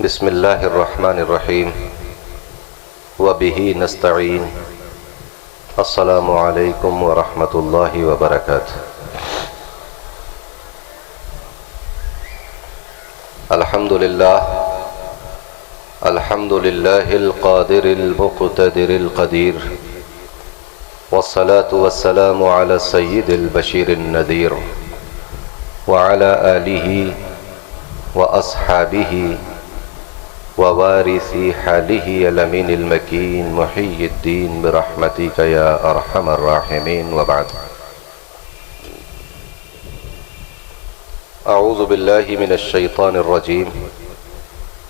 بسم اللہ الرحمن الرحیم وبہ نستعین السلام علیکم ورحمۃ اللہ وبرکاتہ۔ الحمد للہ القادر المقتدر القدیر والصلاة والسلام علی السید البشیر النذیر وعلی آلہ واصحابہ ووارث حاله الامین المکین محی الدین برحمتک یا ارحم الراحمین وبعد۔ اعوذ باللہ من الشیطان الرجیم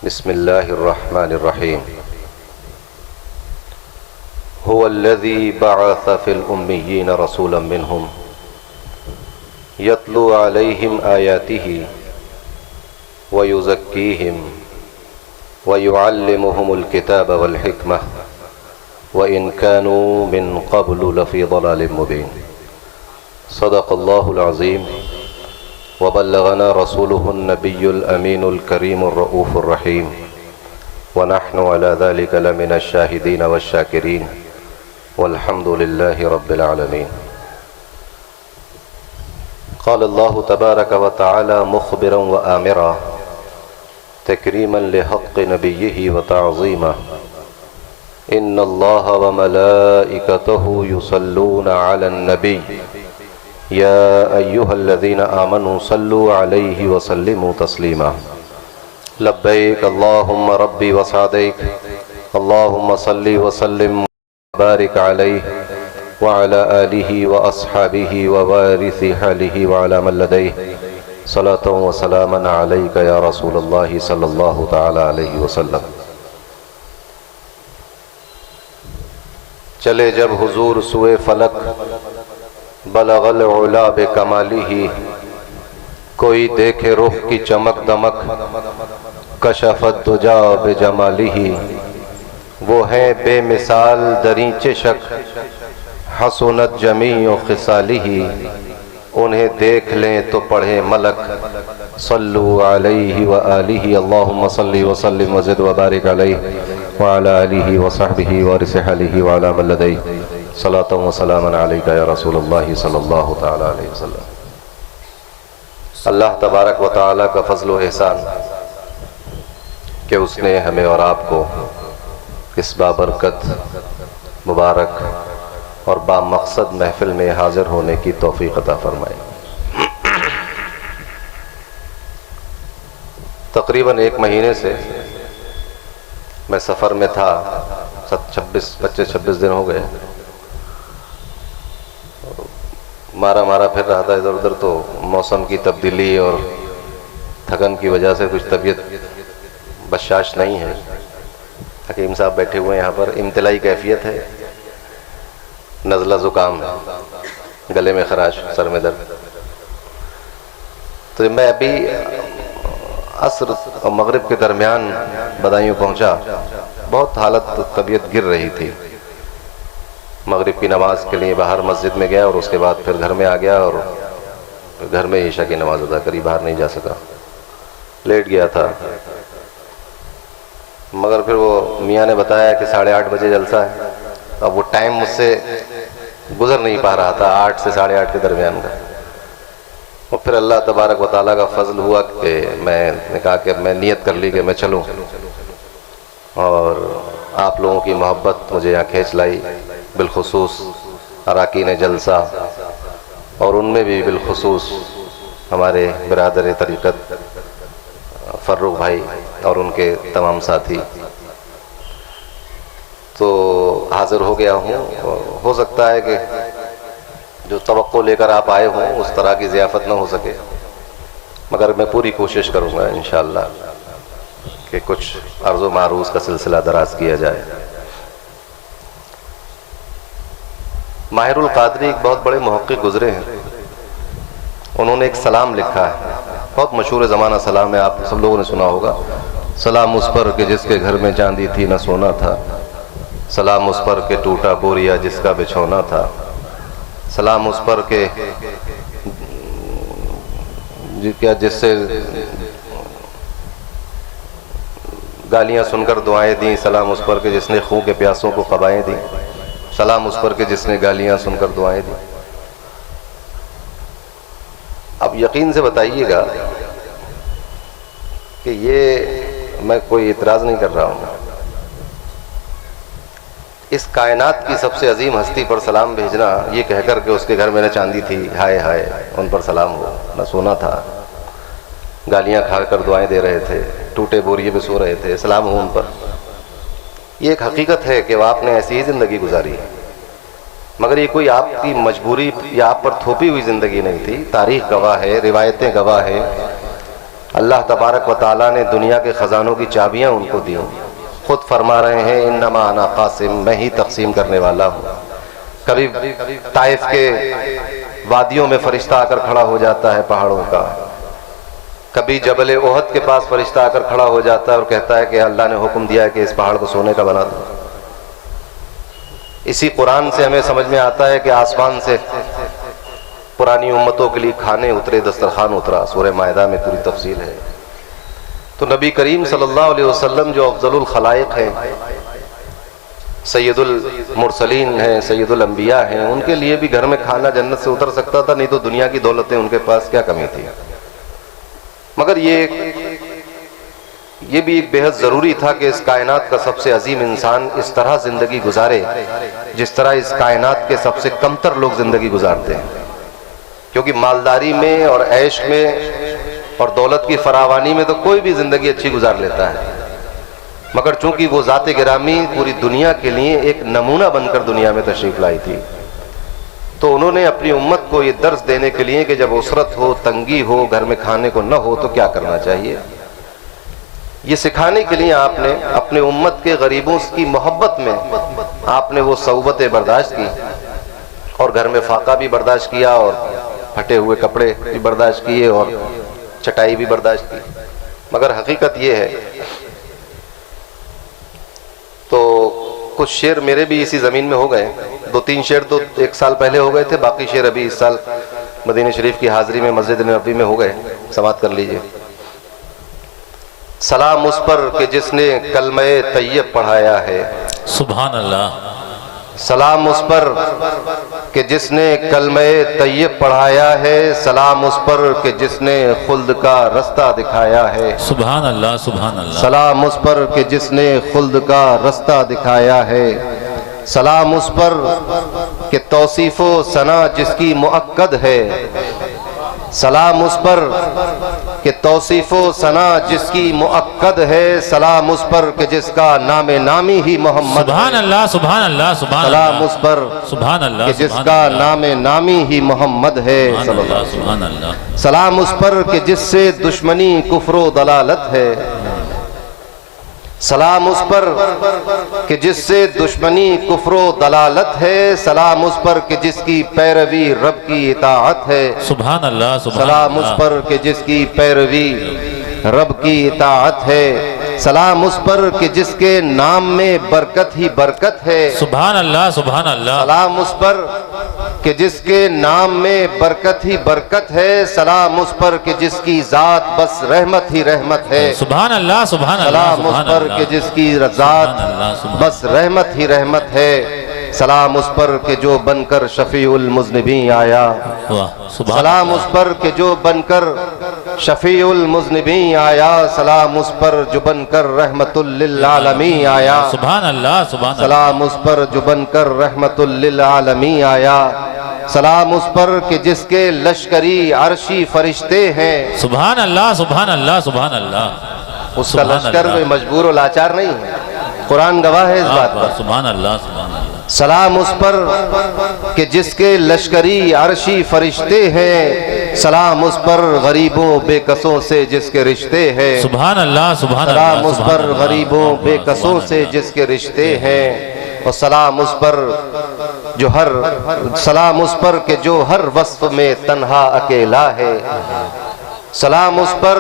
بسم اللہ الرحمن الرحیم۔ هو الذی بعث فی الامیین رسولا منہم یتلو علیہم آیاتہ ویزکیہم وَيُعَلِّمُهُمُ الْكِتَابَ وَالْحِكْمَةَ وَإِنْ كَانُوا مِنْ قَبْلُ لَفِي ضَلَالٍ مُبِينٍ۔ صدق اللہ العظیم وبلغنا رسوله النبی الامین الکریم الرؤوف الرحیم ونحن على ذلك لمن الشاہدین والشاکرین والحمد للہ رب العالمین۔ قال اللہ تبارک وتعالی مخبرا وآمرا تکریما لحق نبیہ وتعظیما ان اللہ وملائکتہ یصلون علی النبی یا ایہا الذین آمنوا صلوا علیہ وسلموا تسلیما۔ لبیک اللہم ربی وسعدیک اللہم صلی وسلم وبارک علیہ وعلی آلہ واصحابہ ووارث حالہ وعلی من لدیہ صلاة و سلاما علیک یا رسول اللہ صلی اللہ تعالی علیہ وسلم۔ چلے جب حضور سوئے فلک بلغ العلا بکمالہ کوئی دیکھے رخ کی چمک دمک کشف الدجا بجمالہ وہ ہے بے مثال دریچ شک حسنت جمیع خصالہ انہیں دیکھ لیں تو پڑھے ملک صلو علیہ وآلہ اللہم صلی وسلم وزد وبارک علیہ وعلی آلہ وصحبہ وارث حالہ وعلی من لدیہ صلاة و سلاما علیکہ یا رسول اللہ صلی اللہ تعالی علیہ وسلم۔ اللہ تبارک و تعالی کا فضل و احسان کہ اس نے ہمیں اور آپ کو اس بابرکت مبارک اور با مقصد محفل میں حاضر ہونے کی توفیق عطا فرمائی۔ تقریباً 1 مہینے سے میں سفر میں تھا، 25-26 دن ہو گئے، مارا پھر رہا تھا ادھر ادھر، تو موسم کی تبدیلی اور تھکن کی وجہ سے کچھ طبیعت بشاش نہیں ہے۔ حکیم صاحب بیٹھے ہوئے ہیں یہاں پر، امتلائی کیفیت ہے، نزلہ زکام ہے، گلے میں خراش، سر میں درد۔ تو میں ابھی عصر اور مغرب کے درمیان بدایوں پہنچا، بہت حالت طبیعت گر رہی تھی۔ مغرب کی نماز کے لیے باہر مسجد میں گیا اور اس کے بعد پھر گھر میں آ گیا اور گھر میں عشاء کی نماز ادا کری، باہر نہیں جا سکا، لیٹ گیا تھا۔ مگر پھر وہ میاں نے بتایا کہ 8:30 بجے جلسہ ہے، اب وہ ٹائم مجھ سے گزر نہیں پا رہا تھا، 8 سے 8:30 کے درمیان کا۔ اور پھر اللہ تبارک و تعالیٰ کا فضل ہوا کہ میں نے کہا کہ میں نیت کر لی کہ میں چلوں، اور آپ لوگوں کی محبت مجھے یہاں کھینچ لائی، بالخصوص اراکین جلسہ، اور ان میں بھی بالخصوص ہمارے برادر طریقت فروغ بھائی اور ان کے تمام ساتھی۔ تو حاضر ہو گیا ہوں۔ ہو سکتا ہے کہ جو توقع لے کر آپ آئے ہوں اس طرح کی ضیافت نہ ہو سکے، مگر میں پوری کوشش کروں گا انشاءاللہ کہ کچھ عرض و معروض کا سلسلہ دراز کیا جائے۔ ماہر القادری ایک بہت بڑے محقق گزرے ہیں، انہوں نے ایک سلام لکھا ہے، بہت مشہور زمانہ سلام ہے، آپ سب لوگوں نے سنا ہوگا۔ سلام اس پر کہ جس کے گھر میں چاندی تھی نہ سونا تھا، سلام اس پر کہ ٹوٹا بوریا جس کا بچھونا تھا، سلام اس پر کہ جس سے گالیاں سن کر دعائیں دیں، سلام اس پر کہ جس نے خون کے پیاسوں کو قبائیں دیں، سلام اس پر کہ جس نے گالیاں سن کر دعائیں دیں۔ اب یقین سے بتائیے گا کہ یہ میں کوئی اعتراض نہیں کر رہا ہوں، اس کائنات کی سب سے عظیم ہستی پر سلام بھیجنا، یہ کہہ کر کہ اس کے گھر میں نہ چاندی تھی، ہائے ہائے ان پر سلام ہو، نہ سونا تھا، گالیاں کھا کر دعائیں دے رہے تھے، ٹوٹے بوریے پہ سو رہے تھے، سلام ہو ان پر۔ یہ ایک حقیقت ہے کہ وہ آپ نے ایسی ہی زندگی گزاری ہے، مگر یہ کوئی آپ کی مجبوری یا آپ پر تھوپی ہوئی زندگی نہیں تھی۔ تاریخ گواہ ہے، روایتیں گواہ ہے، اللہ تبارک و تعالیٰ نے دنیا کے خزانوں کی چابیاں ان کو دیں، خود فرما رہے ہیں انما انا قاسم، میں ہی تقسیم کرنے والا ہوں۔ کبھی طائف کے وادیوں میں فرشتہ آ کر کھڑا ہو جاتا ہے پہاڑوں کا، کبھی جبل احد کے پاس فرشتہ آ کر کھڑا ہو جاتا ہے اور کہتا ہے کہ اللہ نے حکم دیا ہے کہ اس پہاڑ کو سونے کا بنا دو۔ اسی قرآن سے ہمیں سمجھ میں آتا ہے کہ آسمان سے پرانی امتوں کے لیے کھانے اترے، دسترخوان اترا، سورہ مائدہ میں پوری تفصیل ہے۔ تو نبی کریم صلی اللہ علیہ وسلم جو افضل الخلائق ہیں، سید المرسلین ہیں، سید الانبیاء ہیں، ان کے لیے بھی گھر میں کھانا جنت سے اتر سکتا تھا، نہیں تو دنیا کی دولتیں ان کے پاس کیا کمی تھی۔ مگر یہ بھی ایک بے حد ضروری تھا کہ اس کائنات کا سب سے عظیم انسان اس طرح زندگی گزارے جس طرح اس کائنات کے سب سے کمتر لوگ زندگی گزارتے ہیں، کیونکہ مالداری میں اور عیش میں اور دولت کی فراوانی میں تو کوئی بھی زندگی اچھی گزار لیتا ہے، مگر چونکہ وہ ذات گرامی پوری دنیا کے لیے ایک نمونہ بن کر دنیا میں تشریف لائی تھی، تو انہوں نے اپنی امت کو یہ درس دینے کے لیے کہ جب اسرت ہو، تنگی ہو، گھر میں کھانے کو نہ ہو تو کیا کرنا چاہیے، یہ سکھانے کے لیے آپ نے اپنے امت کے غریبوں کی محبت میں آپ نے وہ صعوبتیں برداشت کی، اور گھر میں فاقہ بھی برداشت کیا، اور پھٹے ہوئے کپڑے بھی برداشت کیے، اور چٹائی بھی برداشت کی۔ مگر حقیقت یہ ہے، تو کچھ شعر میرے بھی اسی زمین میں ہو گئے، 2-3 شعر تو 1 سال پہلے ہو گئے تھے، باقی شعر ابھی اس سال مدینہ شریف کی حاضری میں مسجد نبوی میں ہو گئے، سماعت کر لیجئے۔ سلام اس پر کہ جس نے کلمہ طیب پڑھایا ہے، سبحان اللہ۔ سلام اس پر کہ جس نے کلمہ طیب پڑھایا ہے، سلام اس پر کہ جس نے خلد کا رستہ دکھایا ہے، سبحان اللہ سبحان اللہ۔ سلام اس پر کہ جس نے خلد کا رستہ دکھایا ہے، سلام اس پر کہ توصیف و ثنا جس کی مؤکد ہے، سلام اس پر کہ توصیف و ثنا جس کی مؤکد ہے، سلام اس پر کہ جس کا نام نامی ہی محمد، سبحان اللہ سبحان اللہ سبحان اللہ۔ سلام اس پر سبحان اللہ کہ جس کا نام نامی ہی محمد ہے، سبحان اللہ سبحان اللہ۔ سلام اس پر کہ جس سے دشمنی کفر و ضلالت ہے، سلام اس پر کہ جس سے دشمنی کفر و ضلالت ہے، سلام اس پر کہ جس کی پیروی رب کی اطاعت ہے، سبحان اللہ سبحان اللہ۔ سلام اس پر کہ جس کی پیروی رب کی اطاعت ہے، سلام اس پر کہ جس کے نام میں برکت ہی برکت ہے، سبحان اللہ سبحان اللہ۔ سلام اس پر کہ جس کے نام میں برکت ہی برکت ہے، سلام اس پر کہ جس کی ذات بس رحمت ہی رحمت ہے، سبحان اللہ سبحان اللہ۔ سلام اس پر کہ جس کی ذات بس رحمت ہی رحمت ہے، سلام اس پر کہ جو بن کر شفیع المذنبین آیا، سلام اس پر کہ جو بن کر شفیع المذنبین آیا، سلام اس پر جو بن کر رحمت للعالمین آیا، سبحان اللہ سبحان اللہ۔ سلام اس پر جو بن کر رحمت للعالمین آیا، سلام اس پر کہ جس کے لشکری عرشی فرشتے ہیں، سبحان اللہ سبحان اللہ سبحان اللہ۔ اس کا لشکر کوئی مجبور و لاچار نہیں ہے، قرآن گواہ ہے اس بات پر۔ سبحان اللہ سبحان اللہ۔ سلام اس پر کہ جس کے لشکری عرشی فرشتے ہیں، سلام اس پر غریبوں بے کسوں سے جس کے رشتے ہیں، سبحان اللہ سبحان اللہ۔ سلام اس پر غریبوں بے کسوں سے جس کے رشتے ہیں، اور سلام اس پر جو سلام اس پر کہ جو ہر وصف میں تنہا اکیلا ہے، سلام اس پر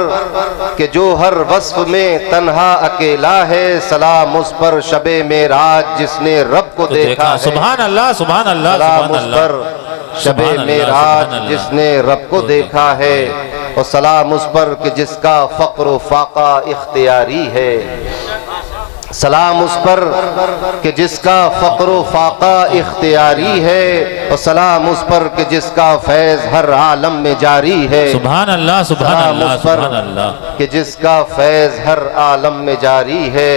کہ جو ہر وصف میں تنہا اکیلا ہے، سلام اس پر شب معراج جس نے رب کو دیکھا ہے، سبحان اللہ سبحان اللہ۔ سلام اس پر شب معراج جس نے رب کو دیکھا ہے، اور سلام اس پر کہ جس کا فقر و فاقہ اختیاری ہے، سلام اس پر کہ جس کا فقر و فاقہ اختیاری ہے، اور سلام اس پر کہ جس کا فیض ہر عالم میں جاری ہے۔ سبحان اللہ سبحان سلام اللہ اس پر سبحان اللہ۔ کہ جس کا فیض ہر عالم میں جاری ہے۔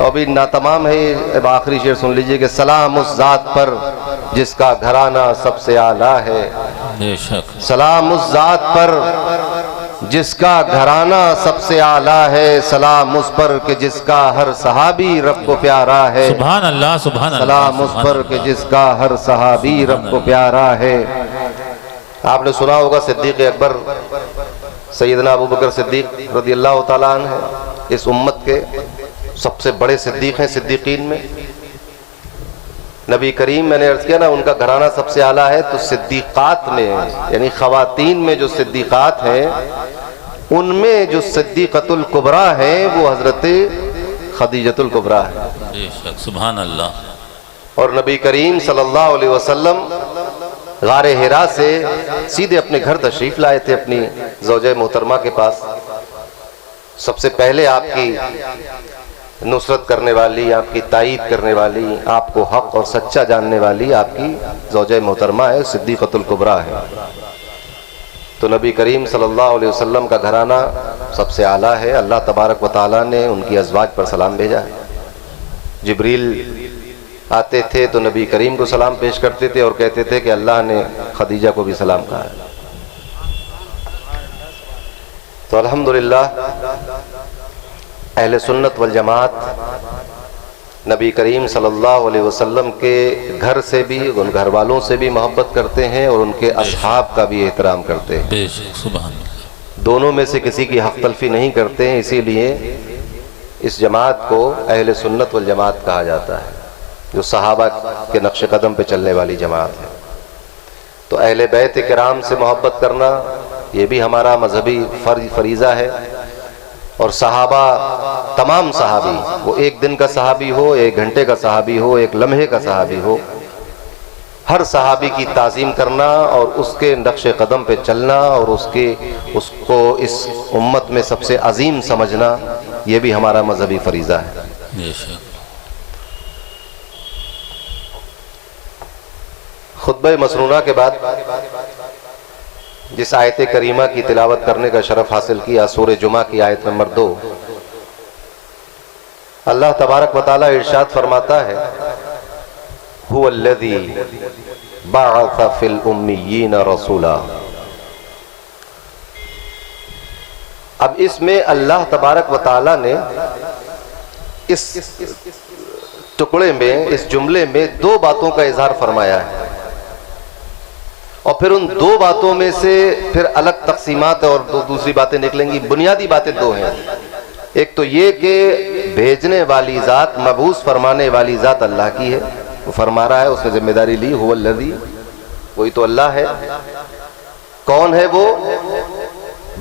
اور بھی ناتمام ہے، اب آخری شعر سن لیجئے کہ سلام اس ذات پر جس کا گھرانہ سب سے اعلیٰ ہے۔ بے شک۔ سلام اس ذات پر جس کا گھرانہ سب سے اعلیٰ ہے، سلام اس پر کہ جس کا ہر صحابی رب کو پیارا ہے۔ سبحان اللہ سبحان اللہ۔ سلام اس پر کہ جس کا ہر صحابی رب کو پیارا ہے۔ آپ نے سنا ہوگا صدیق اکبر سیدنا ابو بکر صدیق رضی اللہ تعالیٰ عنہ ہے، اس امت کے سب سے بڑے صدیق ہیں صدیقین میں۔ نبی کریم، میں نے عرض کیا نا ان کا گھرانہ سب سے اعلیٰ ہے، تو صدیقات میں یعنی خواتین میں جو صدیقات ہیں ان میں جو صدیقۃ الکبریٰ ہیں وہ حضرت خدیجۃ الکبریٰ ہے۔ بے شک سبحان اللہ۔ اور نبی کریم صلی اللہ علیہ وسلم غار حرا سے سیدھے اپنے گھر تشریف لائے تھے، اپنی زوجہ محترمہ کے پاس۔ سب سے پہلے آپ کی نصرت کرنے والی، آپ کی تائید کرنے والی، آپ کو حق اور سچا جاننے والی آپ کی زوجہ محترمہ ہے، صدیقۃ الکبریٰ ہے۔ تو نبی کریم صلی اللہ علیہ وسلم کا گھرانہ سب سے اعلیٰ ہے۔ اللہ تبارک و تعالیٰ نے ان کی ازواج پر سلام بھیجا ہے۔ جبریل آتے تھے تو نبی کریم کو سلام پیش کرتے تھے اور کہتے تھے کہ اللہ نے خدیجہ کو بھی سلام کہا ہے۔ تو الحمدللہ اہل سنت والجماعت نبی کریم صلی اللہ علیہ وسلم کے گھر سے بھی، ان گھر والوں سے بھی محبت کرتے ہیں اور ان کے اصحاب کا بھی احترام کرتے ہیں۔ بے شک سبحان اللہ۔ دونوں میں سے کسی کی حق تلفی نہیں کرتے ہیں، اسی لیے اس جماعت کو اہل سنت والجماعت کہا جاتا ہے، جو صحابہ کے نقش قدم پہ چلنے والی جماعت ہے۔ تو اہل بیت کرام سے محبت کرنا یہ بھی ہمارا مذہبی فریضہ ہے۔ اور صحابہ، تمام صحابی، وہ ایک دن کا صحابی ہو، ایک گھنٹے کا صحابی ہو، ایک لمحے کا صحابی ہو، ہر صحابی کی تعظیم کرنا اور اس کے نقش قدم پہ چلنا اور اس کو اس امت میں سب سے عظیم سمجھنا، یہ بھی ہمارا مذہبی فریضہ ہے۔ بے شک۔ خطبہ مسنونہ کے بعد جس آیت کریمہ کی تلاوت کرنے کا شرف حاصل کیا، سورہ جمعہ کی آیت نمبر 2، اللہ تبارک و تعالی ارشاد فرماتا ہے هو الذی بعث فی الامیین رسولا۔ اب اس میں اللہ تبارک و تعالی نے اس ٹکڑے میں، اس جملے میں دو باتوں کا اظہار فرمایا ہے، اور پھر ان دو باتوں میں سے پھر الگ تقسیمات اور دوسری باتیں نکلیں گی۔ بنیادی باتیں دو ہیں، ایک تو یہ کہ بھیجنے والی ذات، مبعوث فرمانے والی ذات اللہ کی ہے، وہ فرما رہا ہے، اس نے ذمہ داری لی، هو الذی، وہی تو اللہ ہے۔ کون ہے وہ؟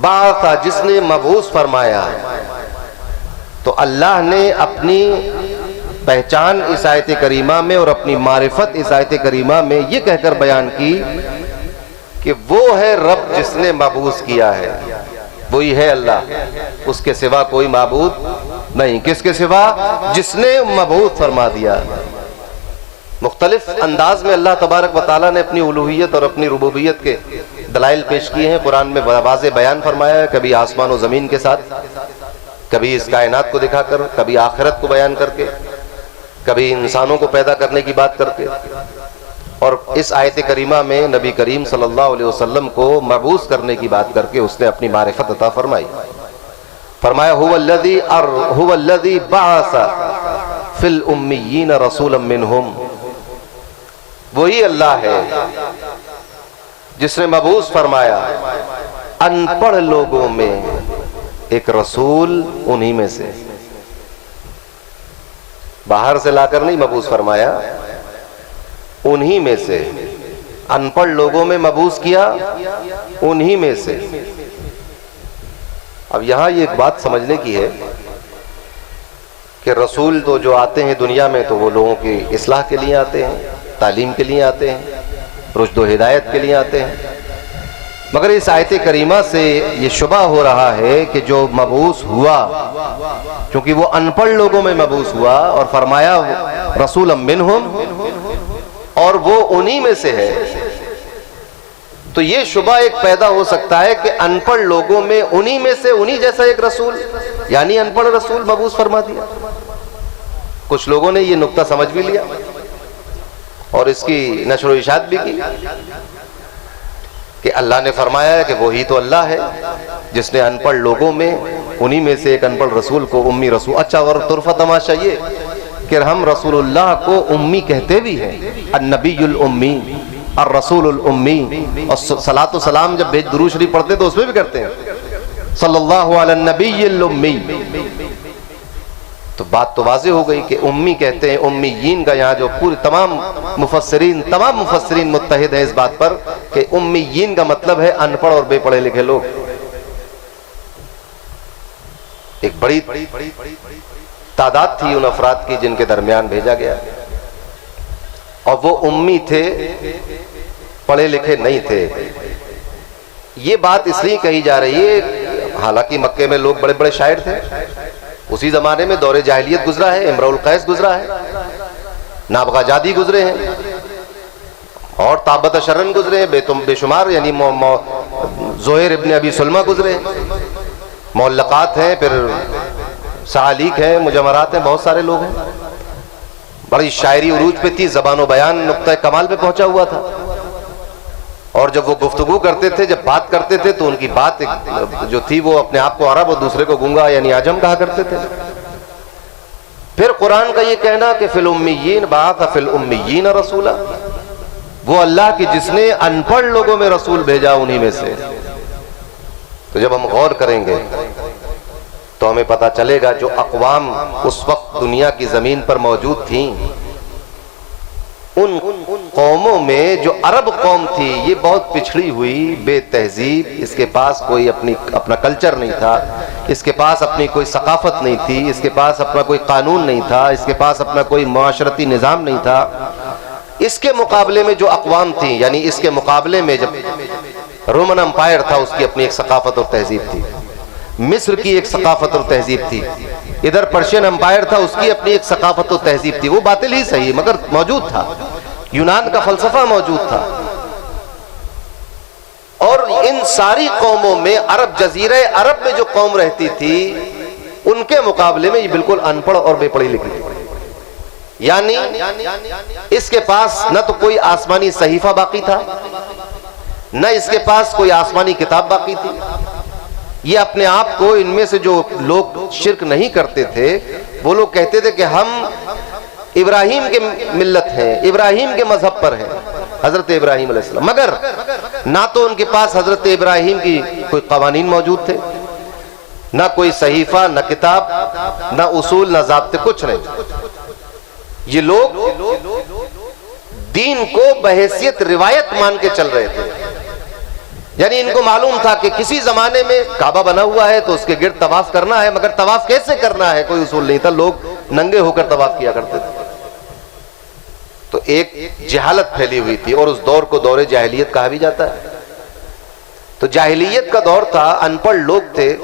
بعث، جس نے مبعوث فرمایا۔ تو اللہ نے اپنی پہچان اس آیت کریمہ میں اور اپنی معرفت اس آیت کریمہ میں یہ کہہ کر بیان کی کہ وہ ہے رب جس نے مبعوث کیا ہے، وہی ہے اللہ، اس کے سوا کوئی معبود نہیں۔ کس کے سوا؟ جس نے مبعوث فرما دیا۔ مختلف انداز میں اللہ تبارک و تعالیٰ نے اپنی الوہیت اور اپنی ربوبیت کے دلائل پیش کیے ہیں، قرآن میں واضح بیان فرمایا ہے، کبھی آسمان و زمین کے ساتھ، کبھی اس کائنات کو دکھا کر، کبھی آخرت کو بیان کر کے، کبھی انسانوں کو پیدا کرنے کی بات کر کے، اور اس آیت کریمہ میں نبی کریم صلی اللہ علیہ وسلم کو مبعوث کرنے کی بات کر کے اس نے اپنی معرفت عطا فرمائی۔ فرمایا هو الذی بعث فی الامیین رسولا منہم، وہی اللہ ہے جس نے مبعوث فرمایا ان پڑھ لوگوں میں ایک رسول انہی میں سے، باہر سے لا کر نہیں مبعوث فرمایا، انہی میں سے، ان پڑھ لوگوں میں مبعوث کیا، انہی میں سے۔ اب یہاں یہ ایک بات سمجھنے کی ہے کہ رسول تو جو آتے ہیں دنیا میں تو وہ لوگوں کی اصلاح کے لیے آتے ہیں، تعلیم کے لیے آتے ہیں، رشد و ہدایت کے لیے آتے ہیں، مگر اس آیت کریمہ سے یہ شبہ ہو رہا ہے کہ جو مبعوث ہوا، چونکہ وہ ان پڑھ لوگوں میں مبعوث ہوا اور فرمایا رسولا منہم، اور وہ انہی میں سے ہے، تو یہ شبہ ایک پیدا ہو سکتا ہے کہ ان پڑھ لوگوں میں انہی میں سے انہی جیسا ایک رسول، یعنی ان پڑھ رسول مبعوث فرما دیا۔ کچھ لوگوں نے یہ نقطہ سمجھ بھی لیا اور اس کی نشر و اشاعت بھی کی کہ اللہ نے فرمایا ہے کہ وہی تو اللہ ہے جس نے ان پڑھ لوگوں میں انہی میں سے ایک ان پڑھ رسول کو امی رسول۔ اچھا، اور طرفہ تماشا یہ کہ ہم رسول اللہ کو امی کہتے بھی ہیں، النبی الامی، الرسول الامی، اور صلاۃ و سلام جب درود شریف پڑھتے تو اس میں بھی کرتے ہیں صلی اللہ علی النبی الامی۔ تو بات تو واضح ہو گئی کہ امی کہتے ہیں، امیین کا یہاں جو پورے تمام مفسرین متحد ہیں اس بات پر کہ امیین کا مطلب ہے ان پڑھ اور بے پڑھے لکھے لوگ۔ ایک بڑی تعداد تھی ان افراد کی جن کے درمیان بھیجا گیا، اور وہ امی تھے، پڑھے لکھے نہیں تھے۔ یہ بات اس لیے کہی جا رہی ہے، حالانکہ مکے میں لوگ بڑے بڑے شاعر تھے، اسی زمانے میں دور جاہلیت گزرا ہے، امرؤ القیس گزرا ہے، نابغہ جادی گزرے ہیں، اور تابت شرن گزرے ہیں بے شمار، یعنی زہیر ابن ابی سلمہ گزرے ہیں، معلقات ہیں، پھر سعالیق ہیں، مجمرات ہیں، بہت سارے لوگ ہیں۔ بڑی شاعری عروج پہ تھی، زبان و بیان نقطہ کمال پہ پہنچا ہوا تھا، اور جب وہ گفتگو کرتے تھے، جب بات کرتے تھے تو ان کی بات جو تھی وہ اپنے آپ کو عرب اور دوسرے کو گونگا یعنی عجم کہا کرتے تھے۔ پھر قرآن کا یہ کہنا کہ فی الامیین بعث فی الامیین رسولا، وہ اللہ کی جس نے ان پڑھ لوگوں میں رسول بھیجا انہی میں سے۔ تو جب ہم غور کریں گے تو ہمیں پتہ چلے گا جو اقوام اس وقت دنیا کی زمین پر موجود تھیں، ان قوموں میں جو عرب قوم تھی یہ بہت پچھڑی ہوئی، بے تہذیب، اس کے پاس کوئی اپنا کلچر نہیں تھا، اس کے پاس اپنی کوئی ثقافت نہیں تھی، اس کے پاس اپنا کوئی قانون نہیں تھا، اس کے پاس اپنا کوئی معاشرتی نظام نہیں تھا۔ اس کے مقابلے میں جو اقوام تھیں، یعنی اس کے مقابلے میں جب رومن امپائر تھا اس کی اپنی ایک ثقافت اور تہذیب تھی، مصر کی ایک ثقافت اور تہذیب تھی، ادھر پرشین امپائر تھا اس کی اپنی ایک ثقافت و تہذیب تھی، وہ باطل ہی صحیح مگر موجود تھا، یونان کا فلسفہ موجود تھا۔ اور ان ساری قوموں میں عرب جزیرہ عرب میں جو قوم رہتی تھی ان کے مقابلے میں یہ بالکل ان پڑھ اور بے پڑھی لکھی تھی، یعنی اس کے پاس نہ تو کوئی آسمانی صحیفہ باقی تھا، نہ اس کے پاس کوئی آسمانی کتاب باقی تھی۔ یہ اپنے آپ کو، ان میں سے جو لوگ شرک نہیں کرتے تھے وہ لوگ کہتے تھے کہ ہم ابراہیم کے ملت ہیں، ابراہیم کے مذہب پر ہیں، حضرت ابراہیم علیہ السلام، مگر نہ تو ان کے پاس حضرت ابراہیم کی کوئی قوانین موجود تھے، نہ کوئی صحیفہ، نہ کتاب، نہ اصول، نہ ضابطے، کچھ نہیں۔ یہ لوگ دین کو بحیثیت روایت مان کے چل رہے تھے، یعنی ان کو معلوم تھا کہ کسی زمانے میں کعبہ بنا ہوا ہے تو اس کے گرد طواف کرنا ہے، مگر طواف کیسے کرنا ہے کوئی اصول نہیں تھا، لوگ ننگے ہو کر طواف کیا کرتے تھے۔ تو ایک جہالت پھیلی ہوئی تھی، اور اس دور کو دور جاہلیت کہا بھی جاتا ہے۔ تو جاہلیت کا دور تھا، ان پڑھ لوگ تھے،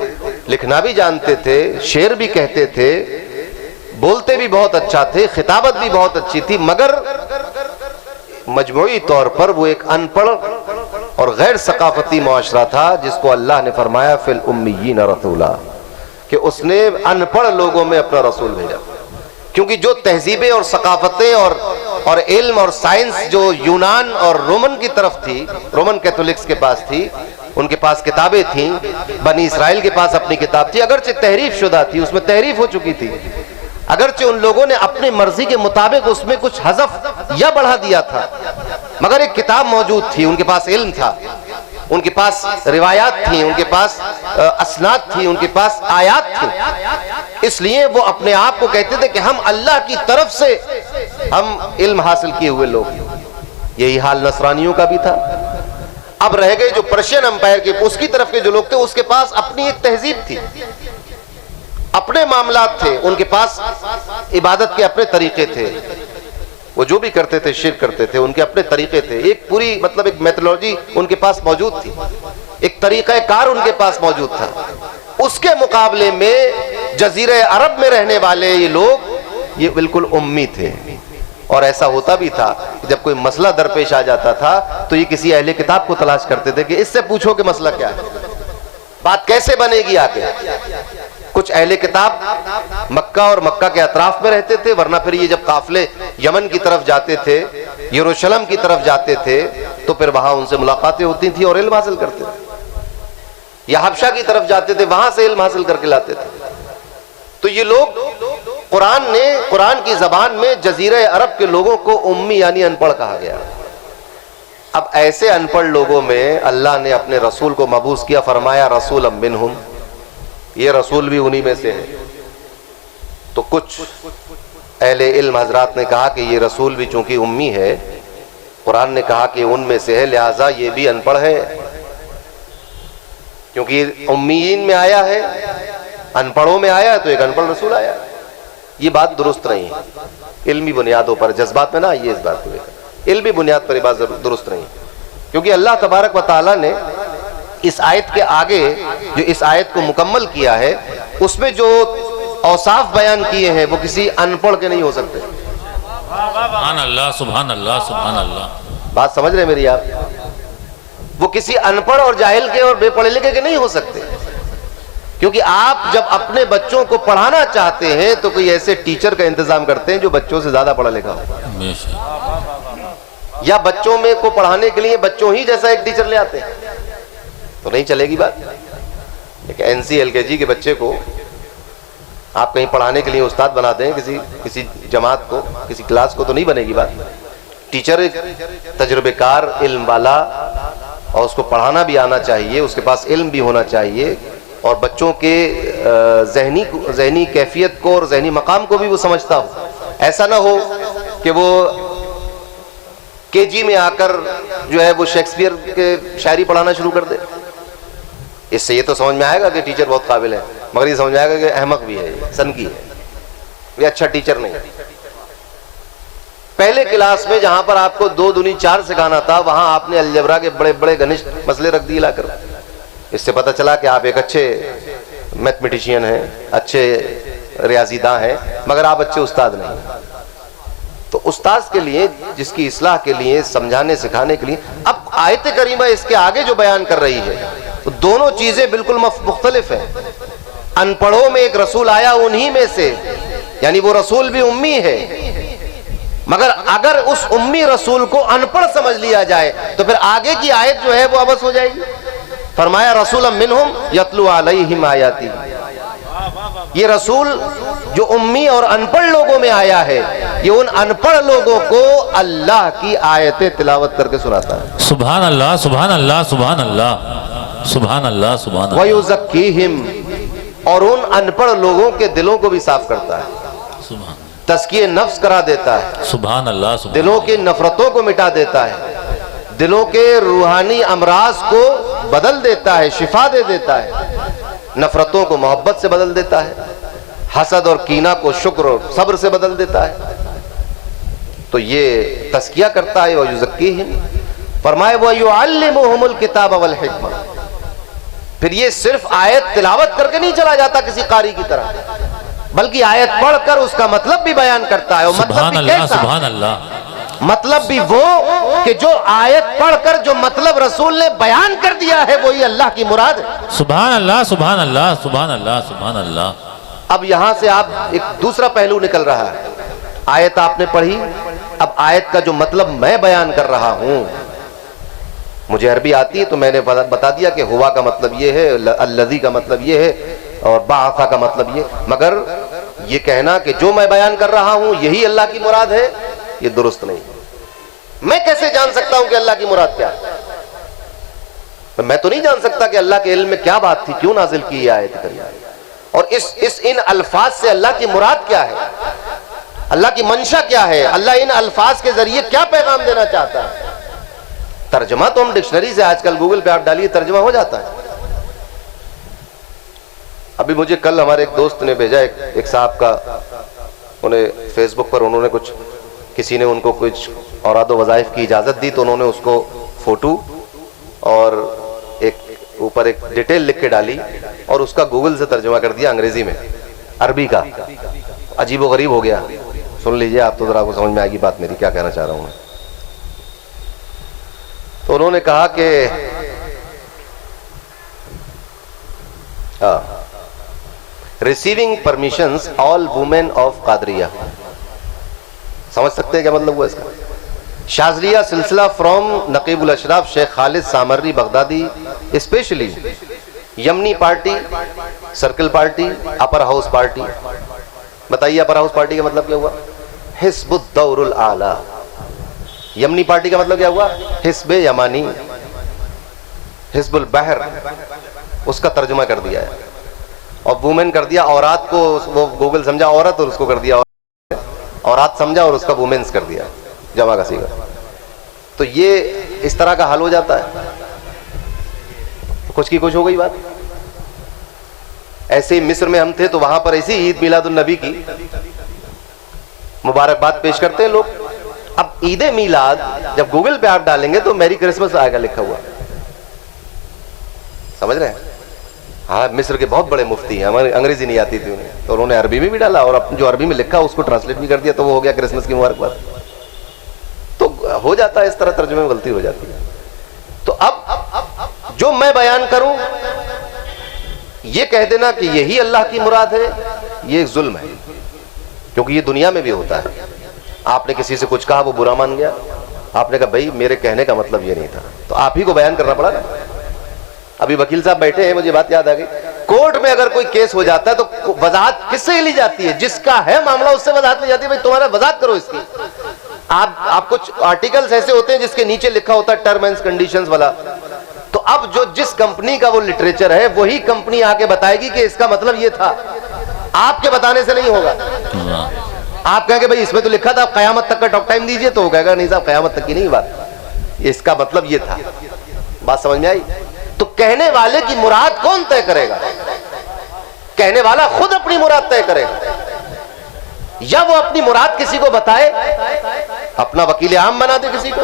لکھنا بھی جانتے تھے، شعر بھی کہتے تھے، بولتے بھی بہت اچھا تھے، خطابت بھی بہت اچھی تھی، مگر مجموعی طور پر وہ ایک ان پڑھ اور غیر ثقافتی معاشرہ تھا، جس کو اللہ نے فرمایا فی الامیین رسولا، کہ اس نے ان پڑھ لوگوں میں اپنا رسول بھیجا۔ کیونکہ جو تہذیبیں اور ثقافتیں اور علم اور سائنس جو یونان اور رومن کی طرف تھی، رومن کیتھولکس کے پاس تھی، ان کے پاس کتابیں تھیں، بنی اسرائیل کے پاس اپنی کتاب تھی، اگرچہ تحریف شدہ تھی، اس میں تحریف ہو چکی تھی، اگرچہ ان لوگوں نے اپنی مرضی کے مطابق اس میں کچھ حذف یا بڑھا دیا تھا، مگر ایک کتاب موجود تھی، ان کے پاس علم تھا، ان کے پاس روایات تھیں، ان کے پاس اسناد تھی، ان کے پاس آیات تھیں۔ اس لیے وہ اپنے آپ کو کہتے تھے کہ ہم اللہ کی طرف سے ہم علم حاصل کیے ہوئے لوگ۔ یہی حال نصرانیوں کا بھی تھا۔ اب رہ گئے جو پرشین امپائر کے اس کی طرف کے جو لوگ تھے، اس کے پاس اپنی ایک تہذیب تھی، اپنے معاملات تھے، ان کے پاس عبادت کے اپنے طریقے تھے، وہ جو بھی کرتے تھے شرک کرتے تھے، ان کے اپنے طریقے تھے، ایک پوری مطلب ایک میتھڈولوجی ان کے پاس موجود تھی، ایک طریقہ کار ان کے پاس موجود تھا۔ اس کے مقابلے میں جزیرہ عرب میں رہنے والے یہ لوگ یہ بالکل امی تھے، اور ایسا ہوتا بھی تھا کہ جب کوئی مسئلہ درپیش آ جاتا تھا تو یہ کسی اہل کتاب کو تلاش کرتے تھے کہ اس سے پوچھو کہ مسئلہ کیا ہے، بات کیسے بنے گی آگے۔ کچھ اہل کتاب مکہ اور مکہ کے اطراف میں رہتے تھے، ورنہ پھر یہ جب قافلے یمن کی طرف جاتے تھے، یروشلم کی طرف جاتے تھے، تو پھر وہاں ان سے ملاقاتیں ہوتی تھیں اور علم حاصل کرتے تھے، یا حبشہ کی طرف جاتے تھے، وہاں سے علم حاصل کر کے لاتے تھے۔ تو یہ لوگ قرآن کی زبان میں جزیرہ عرب کے لوگوں کو امی یعنی ان پڑھ کہا گیا۔ اب ایسے ان پڑھ لوگوں میں اللہ نے اپنے رسول کو مبعوث کیا، فرمایا رسولا منہم، یہ رسول بھی انہی میں سے ہے۔ تو کچھ اہل علم حضرات نے کہا کہ یہ رسول بھی چونکہ امی ہے، قرآن نے کہا کہ ان میں سے ہے، لہٰذا یہ بھی ان پڑھ ہے، کیونکہ یہ امیین میں آیا ہے، ان پڑھوں میں آیا ہے، تو ایک ان پڑھ رسول آیا۔ یہ بات درست نہیں ہے، علمی بنیادوں پر، جذبات میں نہ آئیے اس بات کو لے کر، علمی بنیاد پر یہ بات درست نہیں ہے، کیونکہ اللہ تبارک و تعالیٰ نے اس آیت کے آگے جو اس آیت کو مکمل کیا ہے، اس میں جو اوصاف بیان کیے ہیں وہ کسی ان پڑھ کے نہیں ہو سکتے۔ سبحان اللہ سبحان اللہ سبحان اللہ۔ بات سمجھ رہے میری آپ؟ وہ کسی ان پڑھ اور جاہل کے اور بے پڑھے لکھے کے نہیں ہو سکتے، کیونکہ آپ جب اپنے بچوں کو پڑھانا چاہتے ہیں تو کوئی ایسے ٹیچر کا انتظام کرتے ہیں جو بچوں سے زیادہ پڑھا لکھا ہو، بے شک۔ یا بچوں میں کو پڑھانے کے لیے بچوں ہی جیسا ایک ٹیچر لے آتے ہیں، تو نہیں چلے گی بات۔ ایک NC-LKG کے بچے کو آپ کہیں پڑھانے کے لیے استاد بنا دیں کسی جماعت کو، کسی کلاس کو، تو نہیں بنے گی بات۔ ٹیچر ایک تجربے کار، علم والا، اور اس کو پڑھانا بھی آنا چاہیے، اس کے پاس علم بھی ہونا چاہیے، اور بچوں کے ذہنی کیفیت کو اور ذہنی مقام کو بھی وہ سمجھتا ہو۔ ایسا نہ ہو کہ وہ KG میں آ کر جو ہے وہ شیکسپیئر کے شاعری پڑھانا شروع کر دے۔ اس سے یہ تو سمجھ میں آئے گا کہ ٹیچر بہت قابل ہے، مگر یہ سمجھ میں آئے گا کہ احمق بھی ہے، سنکی ہے، یہ اچھا ٹیچر نہیں۔ پہلے کلاس میں جہاں پر آپ کو 2 دونی 4 سکھانا تھا، وہاں آپ نے الجبرا کے بڑے بڑے گھنشت مسئلے رکھ دی لا کر۔ اس سے پتہ چلا کہ آپ ایک اچھے میتھمیٹیشین ہیں، اچھے ریاضی داں ہیں، مگر آپ اچھے استاد نہیں۔ تو استاذ کے لیے، جس کی اصلاح کے لیے، سمجھانے سکھانے کے لیے، اب آیت کریمہ اس کے آگے جو بیان کر رہی ہے، تو دونوں چیزیں بالکل مختلف ہیں۔ ان پڑھوں میں ایک رسول آیا انہی میں سے، یعنی وہ رسول بھی امی ہے، مگر اگر اس امی رسول کو ان پڑھ سمجھ لیا جائے تو پھر آگے کی آیت جو ہے وہ عبث ہو جائے گی۔ فرمایا رسولا منہم یتلو علیہم آیاتی، یہ رسول جو امی اور ان پڑھ لوگوں میں آیا ہے، یہ ان ان پڑھ لوگوں کو اللہ کی آیتیں تلاوت کر کے سناتا ہے۔ سبحان اللہ سبحان اللہ سبحان اللہ سبحان اللہ سبحان اللہ۔ وَيُزَكِّيهِمْ، اور ان ان پڑھ لوگوں کے دلوں کو بھی صاف کرتا ہے، سبحان تزکیہ نفس کرا دیتا ہے، سبحان اللہ سبحان دلوں کی نفرتوں کو مٹا دیتا ہے، دلوں کے روحانی امراض کو بدل دیتا ہے، شفا دے دیتا ہے، نفرتوں کو محبت سے بدل دیتا ہے، حسد اور کینہ کو شکر اور صبر سے بدل دیتا ہے۔ تو یہ تزکیہ کرتا ہے۔ وَيُزَكِّيهِمْ، فرمائے وَيُعَلِّمُهُمُ الْكِتَابَ وَالْحِكْمَةَ، پھر یہ صرف آیت تلاوت کر کے نہیں چلا جاتا کسی قاری کی طرح، بلکہ آیت پڑھ کر اس کا مطلب بھی بیان کرتا ہے۔ اور مطلب سبحان بھی اللہ کیسا؟ سبحان اللہ۔ مطلب بھی وہ کہ جو آیت پڑھ کر جو مطلب رسول نے بیان کر دیا ہے وہی اللہ کی مراد ہے۔ سبحان اللہ سبحان اللہ سبحان اللہ سبحان اللہ۔ اب یہاں سے آپ ایک دوسرا پہلو نکل رہا ہے۔ آیت آپ نے پڑھی، اب آیت کا جو مطلب میں بیان کر رہا ہوں، مجھے عربی آتی ہے تو میں نے بتا دیا کہ ہوا کا مطلب یہ ہے، الذی کا مطلب یہ ہے، اور بعثا کا مطلب یہ، مگر یہ کہنا کہ جو میں بیان کر رہا ہوں یہی اللہ کی مراد ہے، یہ درست نہیں۔ میں کیسے جان سکتا ہوں کہ اللہ کی مراد کیا ہے؟ میں تو نہیں جان سکتا کہ اللہ کے علم میں کیا بات تھی، کیوں نازل کی یہ آیت کریمہ، اور ان الفاظ سے اللہ کی مراد کیا ہے، اللہ کی منشا کیا ہے، اللہ ان الفاظ کے ذریعے کیا پیغام دینا چاہتا ہے۔ ترجمہ تو ہم ڈکشنری سے، آج کل گوگل پہ آپ ڈالیے ترجمہ ہو جاتا ہے۔ ابھی مجھے کل ہمارے ایک دوست نے بھیجا، ایک صاحب کا، انہیں فیس بک پر انہوں نے کچھ کسی نے ان کو کچھ اوراد و وظائف کی اجازت دی تو انہوں نے اس کو فوٹو اور ایک اوپر ایک ڈیٹیل لکھ کے ڈالی اور اس کا گوگل سے ترجمہ کر دیا انگریزی میں، عربی کا. عجیب و غریب ہو گیا. سن لیجئے آپ تو ذرا آپ کو سمجھ میں آئے گی بات میری کیا کہنا چاہ رہا ہوں میں. تو انہوں نے کہا کہ receiving permissions all women of Qadriya. سمجھ سکتے ہیں کیا مطلب ہوا اس کا؟ شاذلیہ سلسلہ from Naqeeb الاشراف Sheikh Khalid Samiri Baghdadi especially یمنی party, circle party, upper house party. بتائیے اپر ہاؤس پارٹی کا مطلب کیا ہوا؟ حزب الدور الاعلی. یمنی پارٹی کا مطلب کیا ہوا؟ حزب یمانی، حزب البحر، اس کا ترجمہ کر دیا ہے. اور وومن کر دیا عورات کو، وہ گوگل سمجھا عورت اور اس کو کر دیا عورات سمجھا اور اس کا وومنس کر دیا جمع کا صیغہ. تو یہ اس طرح کا حل ہو جاتا ہے. کچھ کی کچھ ہو گئی بات. ایسے ہی مصر میں ہم تھے تو وہاں پر ایسی عید میلاد النبی کی مبارکباد پیش کرتے ہیں لوگ. اب عید میلاد جب گوگل پہ آپ ڈالیں گے تو میری کرسمس آئے گا لکھا ہوا. سمجھ رہے ہیں؟ ہاں مصر کے بہت بڑے مفتی ہیں، ہماری انگریزی نہیں آتی تھی انہیں تو انہوں نے عربی میں بھی ڈالا اور جو عربی میں لکھا اس کو ٹرانسلیٹ بھی کر دیا تو وہ ہو گیا کرسمس کی مبارکباد. تو ہو جاتا ہے اس طرح، ترجمے میں غلطی ہو جاتی ہے. تو اب جو میں بیان کروں یہ کہہ دینا کہ یہی اللہ کی مراد ہے، یہ ایک ظلم ہے. کیونکہ یہ دنیا میں بھی ہوتا ہے. آپ نے کسی سے کچھ کہا وہ برا مان گیا، آپ نے کہا بھائی میرے کہنے کا مطلب یہ نہیں تھا، تو آپ ہی کو بیان کرنا پڑا نا. ابھی وکیل صاحب بیٹھے ہیں، مجھے بات یاد آ گئی. کورٹ میں اگر کوئی کیس ہو جاتا ہے تو وضاحت کس سے لی جاتی ہے؟ جس کا ہے معاملہ اس سے وضاحت لی جاتی ہے. بھائی تمہارا وضاحت کرو اس کی. آپ کچھ آرٹیکلز ایسے ہوتے ہیں جس کے نیچے لکھا ہوتا ہے ٹرم اینڈ کنڈیشنز والا. تو اب جو جس کمپنی کا وہ لٹریچر ہے وہی کمپنی آ کے بتائے گی کہ اس کا مطلب یہ تھا. آپ کے بتانے سے نہیں ہوگا. آپ کہیں کہ بھائی اس میں تو لکھا تھا قیامت تک کا ٹاک ٹائم دیجئے، تو وہ کہے گا نہیں صاحب قیامت تک کی نہیں بات، اس کا مطلب یہ تھا. بات سمجھ میں آئی؟ تو کہنے والے کی مراد کون طے کرے گا؟ کہنے والا خود اپنی مراد طے کرے گا یا وہ اپنی مراد کسی کو بتائے، اپنا وکیل عام بنا دے کسی کو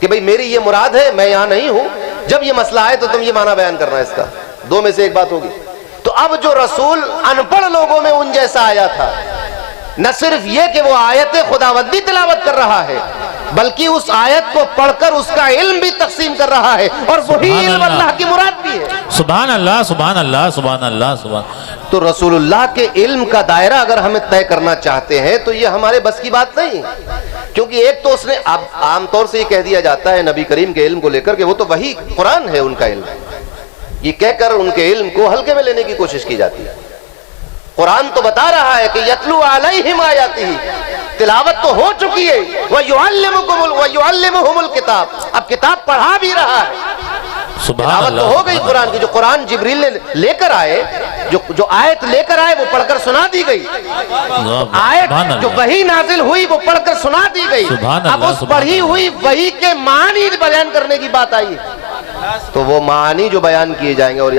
کہ بھئی میری یہ مراد ہے، میں یہاں نہیں ہوں، جب یہ مسئلہ آئے تو تم یہ معنی بیان کرنا ہے اس کا. دو میں سے ایک بات ہوگی. تو اب جو رسول ان پڑھ لوگوں میں ان جیسا آیا تھا، نہ صرف یہ کہ وہ آیت خداوندی تلاوت کر رہا ہے بلکہ اس آیت کو پڑھ کر اس کا علم بھی تقسیم کر رہا ہے، اور وہی علم اللہ کی مراد بھی ہے. سبحان اللہ سبحان اللہ سبحان اللہ سبحان. تو رسول اللہ کے علم کا دائرہ اگر ہمیں طے کرنا چاہتے ہیں تو یہ ہمارے بس کی بات نہیں. کیونکہ ایک تو اس نے عام طور سے یہ کہہ دیا جاتا ہے نبی کریم کے علم کو لے کر کہ وہ تو وہی قرآن ہے ان کا علم، یہ کہہ کر ان کے علم کو ہلکے میں لینے کی کوشش کی جاتی ہے. قرآن تو بتا رہا ہے کہ یتلو علیہم آیاتہ، تلاوت تو ہو چکی ہے، وَيُعَلِّمُهُمُ الْكِتَابِ، اب کتاب پڑھا بھی رہا ہے. تلاوت تو ہو گئی قرآن کی، جو قرآن جبریل نے لے کر آئے، جو آیت لے کر آئے وہ پڑھ کر سنا دی گئی. آیت جو وحی نازل ہوئی وہ پڑھ کر سنا دی گئی. اب اس پڑھی ہوئی وحی کے معنی بیان کرنے کی بات آئی، تو وہ معنی جو بیان کیے جائیں گے، اور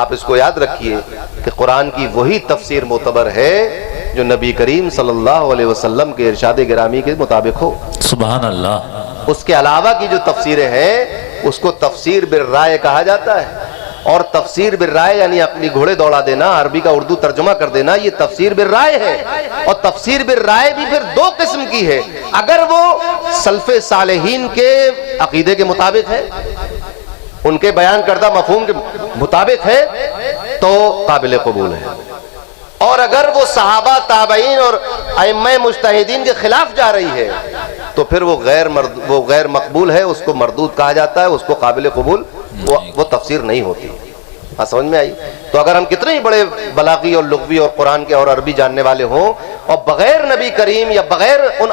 آپ اس کو یاد رکھیے کہ قرآن کی وہی تفسیر معتبر ہے جو نبی کریم صلی اللہ علیہ وسلم کے ارشاد گرامی کے مطابق ہو. سبحان اللہ. اس کے علاوہ کی جو تفسیریں ہیں اس کو تفسیر بالرائے کہا جاتا ہے. اور تفسیر بالرائے یعنی اپنی گھوڑے دوڑا دینا، عربی کا اردو ترجمہ کر دینا، یہ تفسیر بالرائے ہے. اور تفسیر بالرائے بھی پھر دو قسم کی ہے. اگر وہ سلف صالحین کے عقیدے کے مطابق ہے، ان کے بیان کردہ مفہوم کے مطابق ہے تو قابل قبول ہے. اور اگر وہ صحابہ تابعین اور ائمہ مجتہدین کے خلاف جا رہی ہے تو پھر وہ غیر مقبول ہے، اس کو مردود کہا جاتا ہے، اس کو قابل قبول وہ تفسیر نہیں ہوتی. سمجھ میں آئی؟ تو اگر ہم کتنے ہی بڑے بلاغی اور لغوی اور قرآن کے اور عربی جاننے والے ہوں اور بغیر نبی کریم یا بغیر ان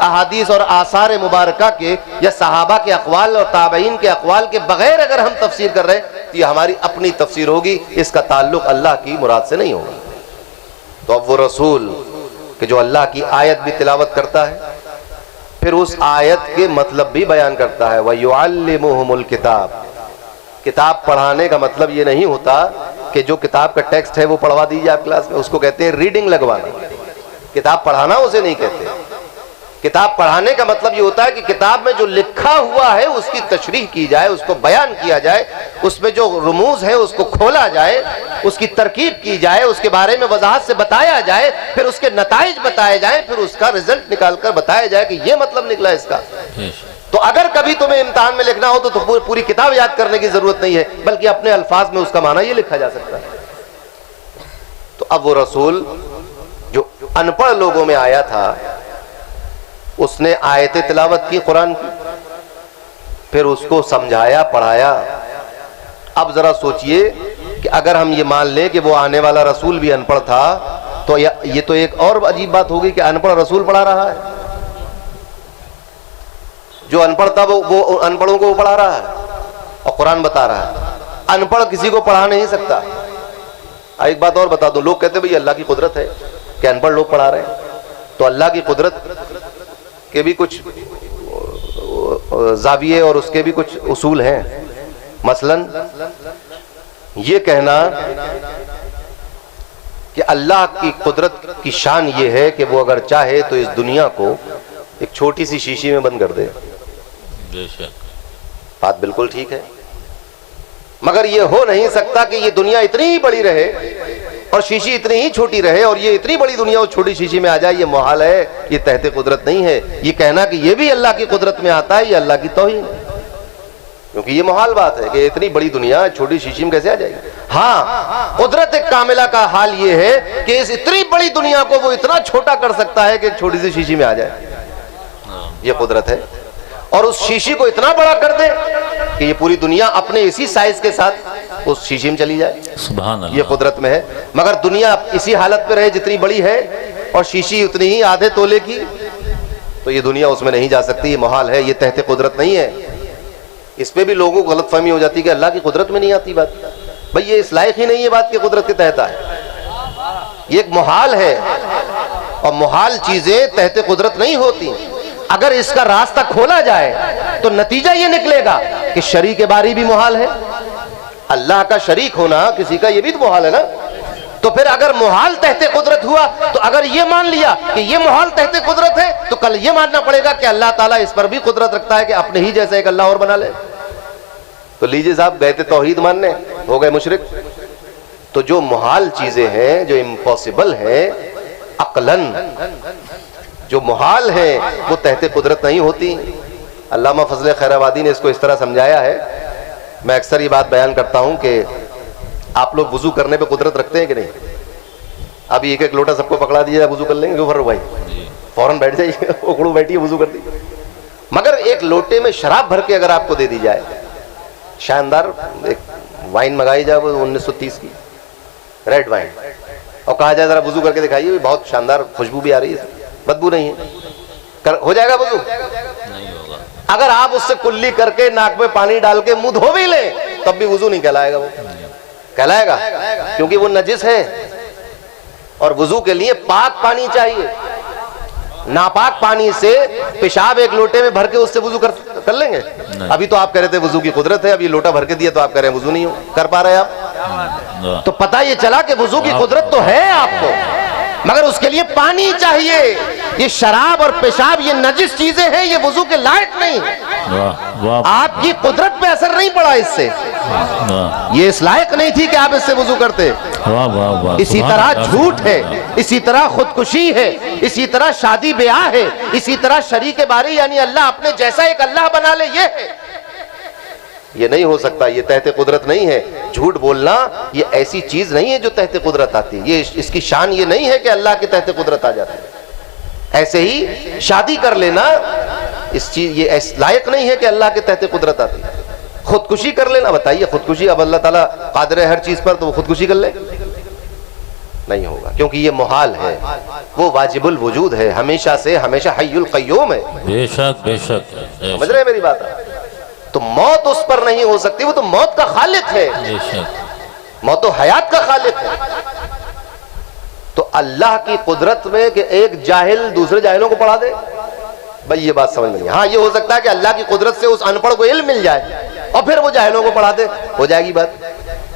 احادیث اور آثار مبارکہ کے یا صحابہ کے اقوال اور تابعین کے اقوال کے بغیر اگر ہم تفسیر کر رہے ہیں تو یہ ہماری اپنی تفسیر ہوگی، اس کا تعلق اللہ کی مراد سے نہیں ہوگا. تو اب وہ رسول کہ جو اللہ کی آیت بھی تلاوت کرتا ہے پھر اس آیت کے مطلب بھی بیان کرتا ہے. وَيُعَلِّمُهُمُ الْكِتَابِ. کتاب پڑھانے کا مطلب یہ نہیں ہوتا کہ جو کتاب کا ٹیکسٹ ہے وہ پڑھوا دیجیے آپ کلاس میں، اس کو کہتے ہیں ریڈنگ لگوانا. کتاب پڑھانا اسے نہیں کہتے. کتاب پڑھانے کا مطلب یہ ہوتا ہے کہ کتاب میں جو لکھا ہوا ہے اس کی تشریح کی جائے، اس کو بیان کیا جائے، اس میں جو رموز ہے اس کو کھولا جائے، اس کی ترکیب کی جائے، اس کے بارے میں وضاحت سے بتایا جائے، پھر اس کے نتائج بتائے جائیں، پھر اس کا رزلٹ نکال کر بتایا جائے کہ یہ مطلب نکلا اس کا۔ تو اگر کبھی تمہیں امتحان میں لکھنا ہو تو پوری کتاب یاد کرنے کی ضرورت نہیں ہے، بلکہ اپنے الفاظ میں اس کا معنی یہ لکھا جا سکتا ہے۔ تو اب وہ رسول جو ان پڑھ لوگوں میں آیا تھا، اس نے آیت تلاوت کی قرآن کی، پھر اس کو سمجھایا، پڑھایا۔ اب ذرا سوچئے کہ اگر ہم یہ مان لیں کہ وہ آنے والا رسول بھی ان پڑھ تھا تو یہ تو ایک اور عجیب بات ہوگی کہ ان پڑھ رسول پڑھا رہا ہے۔ جو ان پڑھ تھا وہ ان پڑھوں کو پڑھا رہا ہے اور قرآن بتا رہا ہے۔ ان پڑھ کسی کو پڑھا نہیں سکتا۔ ایک بات اور بتا دوں، لوگ کہتے ہیں بھئی اللہ کی قدرت ہے کہ ان پڑھ لوگ پڑھا رہے ہیں، تو اللہ کی قدرت کے بھی کچھ زاویے اور اس کے بھی کچھ اصول ہیں۔ مثلا یہ کہنا کہ اللہ کی قدرت کی شان یہ ہے کہ وہ اگر چاہے تو اس دنیا کو ایک چھوٹی سی شیشی میں بند کر دے، بات بالکل ٹھیک ہے، مگر یہ ہو نہیں سکتا کہ یہ دنیا اتنی ہی بڑی رہے اور شیشی اتنی ہی چھوٹی رہے، اور یہ اتنی بڑی دنیا اس چھوٹی شیشی میں آ جائے۔ یہ محال ہے، یہ تحت قدرت نہیں ہے۔ یہ کہنا کہ یہ بھی اللہ کی قدرت میں آتا ہے، یہ اللہ کی توہین ہے، کیونکہ یہ محال بات ہے کہ اتنی بڑی دنیا چھوٹی شیشی میں کیسے آ جائے گی۔ ہاں، قدرت کاملہ کا حال یہ ہے کہ اس اتنی بڑی دنیا کو وہ اتنا چھوٹا کر سکتا ہے کہ ایک چھوٹی سی شیشی میں آ جائے، یہ قدرت ہے۔ اور اس شیشی کو اتنا بڑا کر دے کہ یہ پوری دنیا اپنے اسی سائز کے ساتھ اس شیشی میں چلی جائے، سبحان اللہ، یہ قدرت میں ہے۔ مگر دنیا اسی حالت پہ رہے جتنی بڑی ہے اور شیشی اتنی ہی آدھے تولے کی، تو یہ دنیا اس میں نہیں جا سکتی، یہ محال ہے، یہ تحت قدرت نہیں ہے۔ اس پہ بھی لوگوں کو غلط فہمی ہو جاتی ہے کہ اللہ کی قدرت میں نہیں آتی بات۔ بھئی یہ اس لائق ہی نہیں ہے بات کہ قدرت کے تحت آئے، یہ ایک محال ہے، اور محال چیزیں تحت قدرت نہیں ہوتی۔ اگر اس کا راستہ کھولا جائے تو نتیجہ یہ نکلے گا کہ شریک باری بھی محال ہے، اللہ کا شریک ہونا کسی کا یہ بھی تو محال ہے نا۔ تو پھر اگر محال تحت قدرت ہوا تو اگر یہ مان لیا کہ یہ محال تحت قدرت ہے تو کل یہ ماننا پڑے گا کہ اللہ تعالیٰ اس پر بھی قدرت رکھتا ہے کہ اپنے ہی جیسا ایک اللہ اور بنا لے۔ تو لیجئے صاحب، گئے تھے توحید ماننے، ہو گئے مشرک۔ تو جو محال چیزیں ہیں، جو امپاسبل ہیں عقلاً، جو محال ہیں وہ تحت قدرت نہیں ہوتی۔ علامہ فضل خیر آبادی نے اس کو اس طرح سمجھایا ہے، میں اکثر یہ بات بیان کرتا ہوں کہ آپ لوگ وضو کرنے پہ قدرت رکھتے ہیں کہ نہیں؟ ابھی ایک ایک لوٹا سب کو پکڑا دیجیے، وضو کر لیں گے، فاروق بھائی فوراً بیٹھ جائیے، اکڑو بیٹھیے، وضو کر دیجیے۔ مگر ایک لوٹے میں شراب بھر کے اگر آپ کو دے دی جائے، شاندار ایک وائن منگائی جائے، وہ 1930 کی ریڈ وائن، اور کہا جائے ذرا وضو کر کے دکھائیے، بہت شاندار خوشبو بھی آ رہی ہے، بدبو نہیں ہے، ہو جائے گا وضو؟ نہیں ہوگا۔ اگر آپ اس سے کلی کر کے ناک میں پانی ڈال کے منہ دھو بھی لیں تب بھی وضو نہیں کہلائے گا، وہ کہلائے گا کیونکہ وہ نجس ہے، اور وضو کے لیے پاک پانی چاہیے۔ ناپاک پانی سے پیشاب ایک لوٹے میں بھر کے اس سے وضو کر لیں گے؟ ابھی تو آپ کہہ رہے تھے وضو کی قدرت ہے، ابھی لوٹا بھر کے دیا تو آپ کہہ رہے ہیں وضو نہیں کر پا رہے آپ۔ تو پتہ یہ چلا کہ وضو کی قدرت تو ہے آپ کو، مگر اس کے لیے پانی چاہیے۔ یہ شراب اور پیشاب یہ نجس چیزیں ہیں، یہ وضو کے لائق نہیں۔ آپ کی قدرت پہ اثر نہیں پڑا اس سے، یہ اس لائق نہیں تھی کہ آپ اس سے وضو کرتے۔ اسی طرح جھوٹ ہے، اسی طرح خودکشی ہے، اسی طرح شادی بیاہ ہے، اسی طرح شریک باری یعنی اللہ اپنے جیسا ایک اللہ بنا لے، یہ ہے، یہ نہیں ہو سکتا، یہ تحت قدرت نہیں ہے۔ جھوٹ بولنا یہ ایسی چیز نہیں ہے جو تحت قدرت آتی ہے، یہ اس کی شان یہ نہیں ہے کہ اللہ کی تحت قدرت آ جاتی ہے۔ ایسے ہی شادی کر لینا اس چیز یہ لائق نہیں ہے کہ اللہ کے تحت قدرت آتی ہے۔ خودکشی کر لینا، بتائیے خودکشی، اب اللہ تعالیٰ قادر ہے ہر چیز پر تو وہ خودکشی کر لے؟ نہیں ہوگا، کیونکہ یہ محال ہے، وہ واجب الوجود ہے، ہمیشہ سے ہمیشہ حی القیوم ہے۔ بے شک بے شک، سمجھ رہے ہیں میری بات؟ تو موت اس پر نہیں ہو سکتی، وہ تو موت کا خالق ہے، بے شک، موت و حیات کا خالق ہے۔ تو اللہ کی قدرت میں کہ ایک جاہل دوسرے جاہلوں کو پڑھا دے، بھئی یہ بات سمجھ میں نہیں۔ ہاں یہ ہو سکتا ہے کہ اللہ کی قدرت سے اس ان پڑھ کو علم مل جائے اور پھر وہ جاہلوں کو پڑھا دے، ہو جائے گی بات۔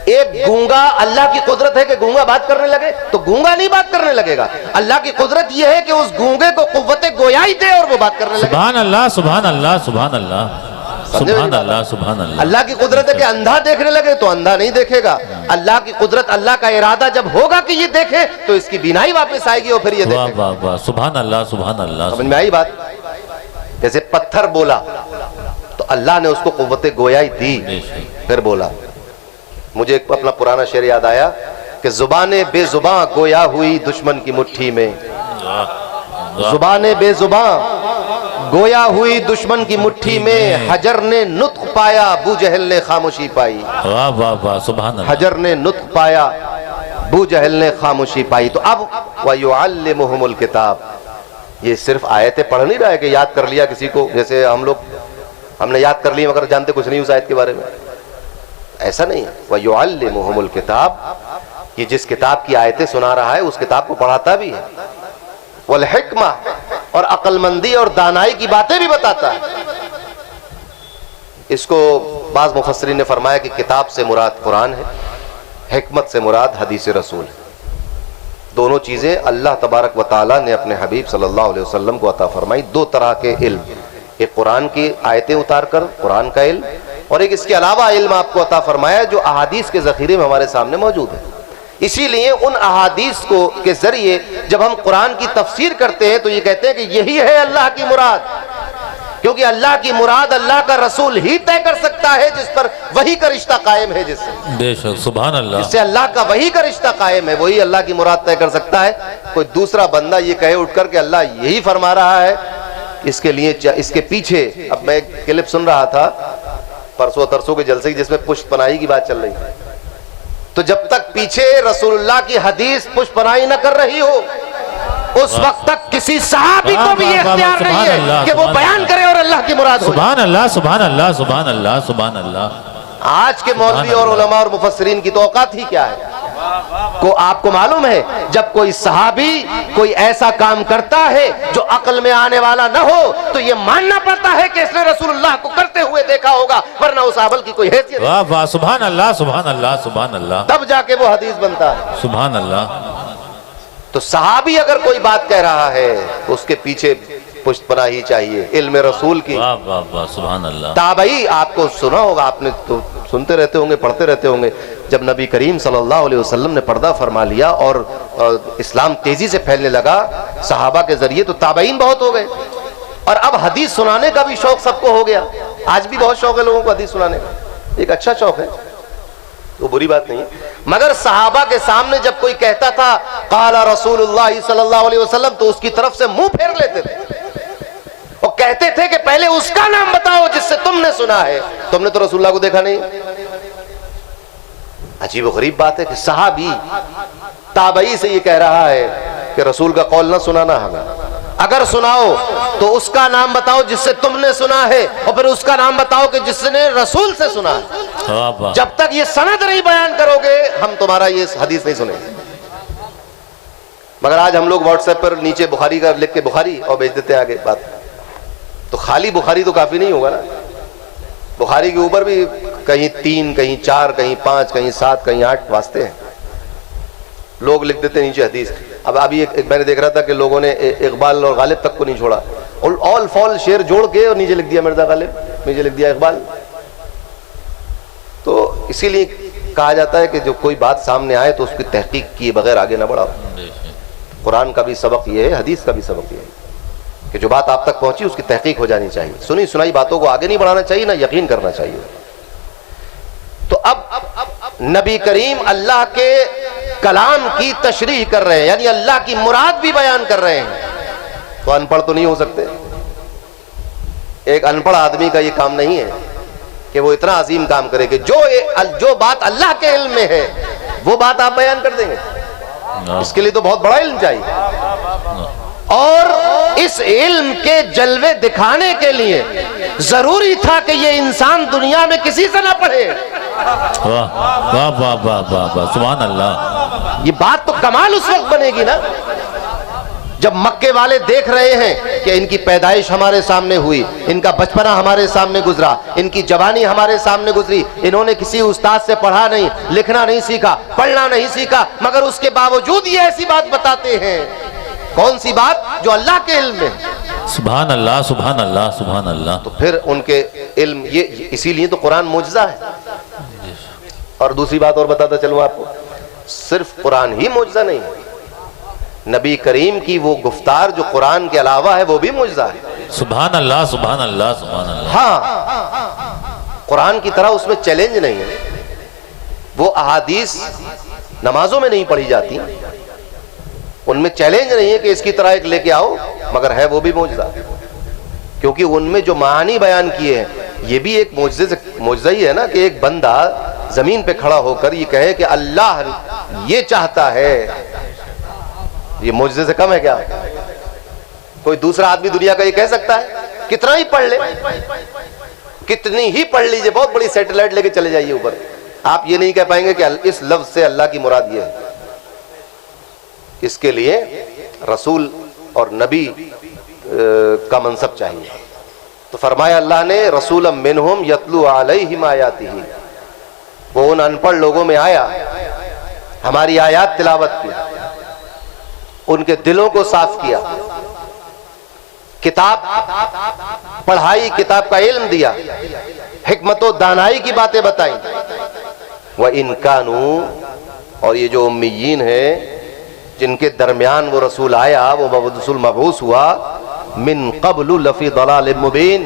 ایک گونگا، اللہ کی قدرت ہے کہ گونگا بات کرنے لگے تو گونگا نہیں بات کرنے لگے گا. اللہ کی قدرت یہ ہے کہ اس گونگے کو قوت گویائی دے اور وہ بات کرنے لگے. سبحان اللہ سبحان اللہ سبحان اللہ سبحان اللہ سبحان اللہ. اللہ کی قدرت ہے کہ اندھا دیکھنے لگے تو اندھا نہیں دیکھے گا. اللہ کی قدرت، اللہ کا ارادہ جب ہوگا کہ یہ دیکھے تو اس کی بینائی واپس آئے گی اور پھر یہ واہ دیکھے. واہ واہ سبحان اللہ سبحان اللہ. سمجھ میں آئی بات؟ جیسے پتھر بولا تو اللہ نے اس کو قوت گویائی دی، پھر بولا. مجھے ایک اپنا پرانا شعر یاد آیا کہ زبان بے زباں گویا ہوئی دشمن کی مٹھی میں. زبان بے زباں گویا ہوئی دشمن کی مٹھی میں، حجر نے نطق پایا ابو جہل نے خاموشی پائی. واہ واہ واہ سبحان اللہ. حجر نے نطق پایا ابو جہل نے خاموشی پائی. تو اب وَيُعَلِّمُهُمُ الْكِتَابِ، یہ صرف آیتیں پڑھ نہیں رہا ہے کہ یاد کر لیا کسی کو، جیسے ہم نے یاد کر لی مگر جانتے کچھ نہیں اس آیت کے بارے میں. ایسا نہیں ہے. وَيُعَلِّمُهُمُ الْكِتَابِ، یہ جس کتاب کی آیتیں سنا رہا ہے اس کتاب کو پڑھاتا بھی ہے. والحکمہ، اور عقل مندی اور دانائی کی باتیں بھی بتاتا ہے. اس کو بعض مفسرین نے فرمایا کہ کتاب سے مراد قرآن ہے، حکمت سے مراد حدیث رسول ہے. دونوں چیزیں اللہ تبارک و تعالیٰ نے اپنے حبیب صلی اللہ علیہ وسلم کو عطا فرمائی. دو طرح کے علم، ایک قرآن کی آیتیں اتار کر قرآن کا علم، اور ایک اس کے علاوہ علم آپ کو عطا فرمایا جو احادیث کے ذخیرے میں ہمارے سامنے موجود ہے. اسی لیے ان احادیث کے ذریعے جب ہم قرآن کی تفسیر کرتے ہیں تو یہ کہتے ہیں کہ یہی ہے اللہ کی مراد، کیونکہ اللہ کی مراد اللہ کا رسول ہی طے کر سکتا ہے جس پر وحی کا رشتہ قائم ہے. جس سے بے شک سبحان اللہ، جس سے اللہ کا وحی کا رشتہ قائم ہے وہی اللہ کی مراد طے کر سکتا ہے. کوئی دوسرا بندہ یہ کہے اٹھ کر کہ اللہ یہی فرما رہا ہے، اس کے لیے اس کے پیچھے، اب میں ایک کلپ سن رہا تھا پرسوں ترسوں کے جلسے کی جس میں پشت پناہی کی بات چل رہی ہے، تو جب تک پیچھے رسول اللہ کی حدیث پشت پناہی نہ کر رہی ہو اس وقت تک کسی صحابی کو بھی یہ اختیار نہیں ہے کہ وہ بیان کرے اور اللہ کی مراد ہو. سبحان اللہ سبحان اللہ سبحان اللہ سبحان اللہ. آج کے مولوی اور علماء اور مفسرین کی تو اوقات ہی کیا ہے. آپ کو معلوم ہے جب کوئی صحابی کوئی ایسا کام کرتا ہے جو عقل میں آنے والا نہ ہو تو یہ ماننا پڑتا ہے کہ اس نے رسول اللہ کو کرتے ہوئے دیکھا ہوگا، ورنہ اس عمل کی کوئی حیثیت واہ واہ سبحان اللہ سبحان اللہ سبحان اللہ. تب جا کے وہ حدیث بنتا ہے. سبحان اللہ. تو صحابی اگر کوئی بات کہہ رہا ہے اس کے پیچھے پشت پناہی چاہیے علم رسول کی. واہ واہ واہ سبحان اللہ. تابعی آپ کو سنا ہوگا، آپ نے تو سنتے رہتے ہوں گے، پڑھتے رہتے ہوں گے، جب نبی کریم صلی اللہ علیہ وسلم نے پردہ فرما لیا اور اسلام تیزی سے پھیلنے لگا صحابہ کے ذریعے تو تابعین بہت ہو گئے، اور اب حدیث سنانے کا بھی شوق سب کو ہو گیا. آج بھی بہت شوق ہے لوگوں کو حدیث سنانے کا، ایک اچھا شوق ہے، وہ بری بات نہیں ہے. مگر صحابہ کے سامنے جب کوئی کہتا تھا قال رسول اللہ صلی اللہ علیہ وسلم تو اس کی طرف سے منہ پھیر لیتے تھے اور کہتے تھے کہ پہلے اس کا نام بتاؤ جس سے تم نے سنا ہے، تم نے تو رسول اللہ کو دیکھا نہیں. عجیب و غریب بات ہے کہ صحابی تابعی سے یہ کہہ رہا ہے کہ رسول کا قول نہ سنانا ہمیں، اگر سناؤ تو اس کا نام بتاؤ جس سے تم نے سنا ہے اور پھر اس کا نام بتاؤ کہ جس نے رسول سے سنا ہے. جب تک یہ سند نہیں بیان کرو گے ہم تمہارا یہ حدیث نہیں سنیں گے. مگر آج ہم لوگ واٹس ایپ پر نیچے بخاری کا لکھ کے بخاری اور بھیج دیتے آگے بات. تو خالی بخاری تو کافی نہیں ہوگا نا، بخاری کے اوپر بھی کہیں 3 کہیں 4 کہیں 5 کہیں 7 کہیں 8 واسطے ہیں. لوگ لکھ دیتے نیچے حدیث. اب ابھی ایک میں نے دیکھ رہا تھا کہ لوگوں نے اقبال اور غالب تک کو نہیں چھوڑا، آل فال شعر جوڑ کے اور نیچے لکھ دیا مرزا غالب، نیچے لکھ دیا اقبال. تو اسی لیے کہا جاتا ہے کہ جو کوئی بات سامنے آئے تو اس کی تحقیق کیے بغیر آگے نہ بڑھاؤ. قرآن کا بھی سبق یہ ہے، حدیث کا بھی سبق یہ ہے کہ جو بات آپ تک پہنچی اس کی تحقیق ہو جانی چاہیے. سنی سنائی باتوں کو آگے نہیں بڑھانا چاہیے، نہ یقین کرنا چاہیے. تو اب نبی کریم اللہ کے کلام کی تشریح کر رہے ہیں، یعنی اللہ کی مراد بھی بیان کر رہے ہیں. تو ان پڑھ تو نہیں ہو سکتے. ایک ان پڑھ آدمی کا یہ کام نہیں ہے کہ وہ اتنا عظیم کام کرے کہ جو بات اللہ کے علم میں ہے وہ بات آپ بیان کر دیں گے. اس کے لیے تو بہت بڑا علم چاہیے، اور اس علم کے جلوے دکھانے کے لیے ضروری تھا کہ یہ انسان دنیا میں کسی سے نہ پڑھے. واہ واہ واہ واہ واہ سبحان اللہ. یہ بات تو کمال اس وقت بنے گی نا جب مکے والے دیکھ رہے ہیں کہ ان کی پیدائش ہمارے سامنے ہوئی، ان کا بچپنا ہمارے سامنے گزرا، ان کی جوانی ہمارے سامنے گزری، انہوں نے کسی استاد سے پڑھا نہیں، لکھنا نہیں سیکھا، پڑھنا نہیں سیکھا، مگر اس کے باوجود یہ ایسی بات بتاتے ہیں۔ کون سی بات؟ جو اللہ کے علم میں۔ سبحان اللہ سبحان اللہ سبحان اللہ۔ تو پھر ان کے علم، یہ اسی لیے تو قرآن معجزہ ہے۔ اور دوسری بات اور بتاتا چلوں آپ کو، صرف قرآن ہی معجزہ نہیں ہے، نبی کریم کی وہ گفتار جو قرآن کے علاوہ ہے وہ بھی معجزہ ہے۔ سبحان اللہ سبحان اللہ سبحان اللہ۔ ہاں، قرآن کی طرح اس میں چیلنج نہیں ہے، وہ احادیث نمازوں میں نہیں پڑھی جاتی، ان میں چیلنج نہیں ہے کہ اس کی طرح ایک لے کے آؤ، مگر ہے وہ بھی معجزہ، کیونکہ ان میں جو معانی بیان کیے ہیں یہ بھی ایک معجزہ ہی ہے نا، کہ ایک بندہ زمین پہ کھڑا ہو کر یہ کہے کہ اللہ یہ چاہتا ہے، یہ معجزے سے کم ہے کیا؟ کوئی دوسرا آدمی دنیا کا یہ کہہ سکتا ہے؟ کتنا ہی پڑھ لے، کتنی ہی پڑھ لیجئے، بہت بڑی سیٹلائٹ لے کے چلے جائیے اوپر، آپ یہ نہیں کہہ پائیں گے کہ اس لفظ سے اللہ کی مراد یہ ہے۔ اس کے لیے رسول اور نبی کا منصب چاہیے۔ تو فرمایا اللہ نے رسولا منہم یتلو علیہم آیاتہ، وہ ان ان پڑھ لوگوں میں آیا، ہماری آیات تلاوت کی، ان کے دلوں کو صاف کیا، کتاب پڑھائی، کتاب کا علم دیا، حکمت و دانائی کی باتیں بتائیں۔ وَإِن كَانُوا، اور یہ جو امیین ہیں جن کے درمیان وہ رسول آیا، وہ رسول مبعوث ہوا، من قبل لفی ضلال مبین،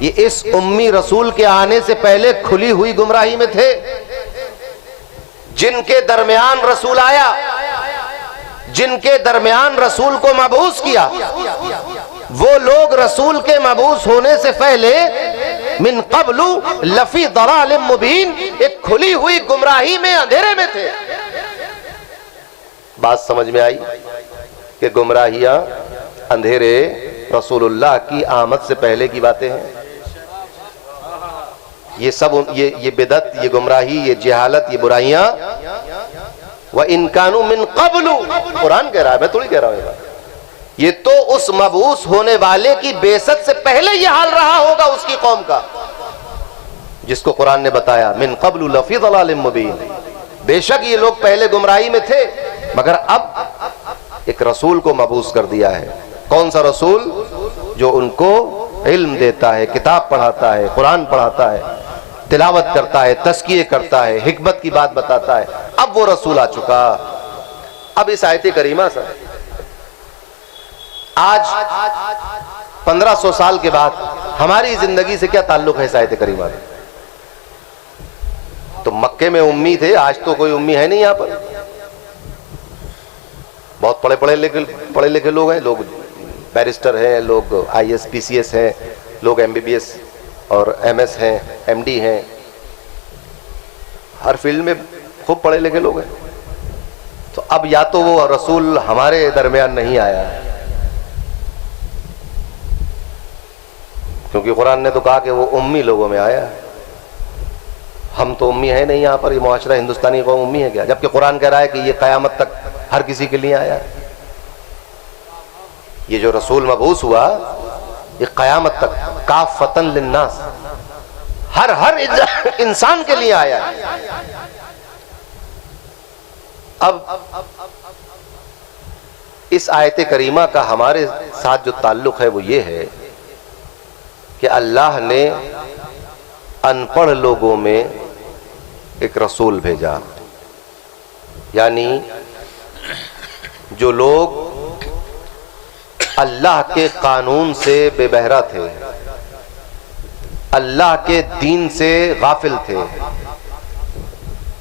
یہ اس امی رسول کے آنے سے پہلے کھلی ہوئی گمراہی میں تھے۔ جن کے درمیان رسول آیا، جن کے درمیان رسول کو مبعوث کیا، وہ لوگ رسول کے مبعوث ہونے سے پہلے من قبل لفی ضلال مبین، ایک کھلی ہوئی گمراہی میں، اندھیرے میں تھے۔ بات سمجھ میں آئی کہ گمراہیاں، اندھیرے رسول اللہ کی آمد سے پہلے کی باتیں ہیں۔ یہ سب یہ بدعت، یہ گمراہی، یہ جہالت، یہ برائیاں، وَإِن كَانُوا مِن قَبْلُ، قرآن کہہ رہا ہے، میں تھوڑی کہہ رہا ہوں یہ بات، یہ تو اس مبعوث ہونے والے کی بعثت سے پہلے یہ حال رہا ہوگا اس کی قوم کا، جس کو قرآن نے بتایا من قبل لفی ضلال مبین۔ بے شک یہ لوگ پہلے گمراہی میں تھے، مگر اب ایک رسول کو مبعوث کر دیا ہے۔ کون سا رسول؟ جو ان کو علم دیتا ہے، کتاب پڑھاتا ہے، قرآن پڑھاتا ہے، تلاوت کرتا ہے، تزکیے کرتا ہے، حکمت کی بات بتاتا ہے۔ اب وہ رسول آ چکا۔ اب اس آیت کریمہ سے آج 1500 سال کے بعد ہماری زندگی سے کیا تعلق ہے اس آیت کریمہ کا؟ تو مکے میں امی تھے، آج تو کوئی امی ہے نہیں یہاں پر، بہت پڑھے لکھے لوگ ہیں، لوگ بیرسٹر ہیں، لوگ I S P C S ہیں، لوگ ایم بی بی ایس اور ایم ایس ہیں، ایم ڈی ہیں، ہر فیلڈ میں خوب پڑھے لکھے لوگ ہیں۔ تو اب یا تو وہ رسول ہمارے درمیان نہیں آیا، کیونکہ قرآن نے تو کہا کہ وہ امی لوگوں میں آیا ہے۔ ہم تو امی ہیں نہیں یہاں پر، یہ معاشرہ ہندوستانی قوم امی ہے کیا؟ جبکہ قرآن کہہ رہا ہے کہ یہ قیامت تک ہر کسی کے لیے آیا ہے۔ یہ جو رسول مبعوث ہوا یہ قیامت تک کافۃً للناس، ہر انسان کے لیے آیا ہے۔ اب اس آیت کریمہ کا ہمارے ساتھ جو تعلق ہے وہ یہ ہے کہ اللہ نے ان پڑھ لوگوں میں ایک رسول بھیجا، یعنی جو لوگ اللہ کے قانون سے بے بہرہ تھے، اللہ کے دین سے غافل تھے،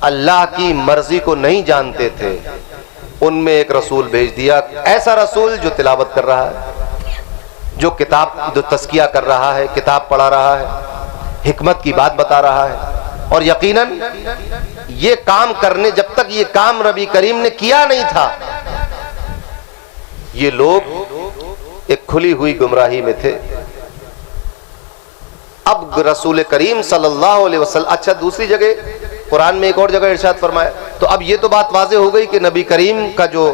اللہ کی مرضی کو نہیں جانتے تھے، ان میں ایک رسول بھیج دیا، ایسا رسول جو تلاوت کر رہا ہے، جو تزکیہ کر رہا ہے، کتاب پڑھا رہا ہے، حکمت کی بات بتا رہا ہے۔ اور یقیناً یہ کام کرنے، جب تک یہ کام نبی کریم نے کیا نہیں تھا، یہ لوگ ایک کھلی ہوئی گمراہی میں تھے۔ اب رسول کریم صلی اللہ علیہ وسلم، اچھا دوسری جگہ قرآن میں ایک اور جگہ ارشاد فرمایا، تو اب یہ تو بات واضح ہو گئی کہ نبی کریم کا جو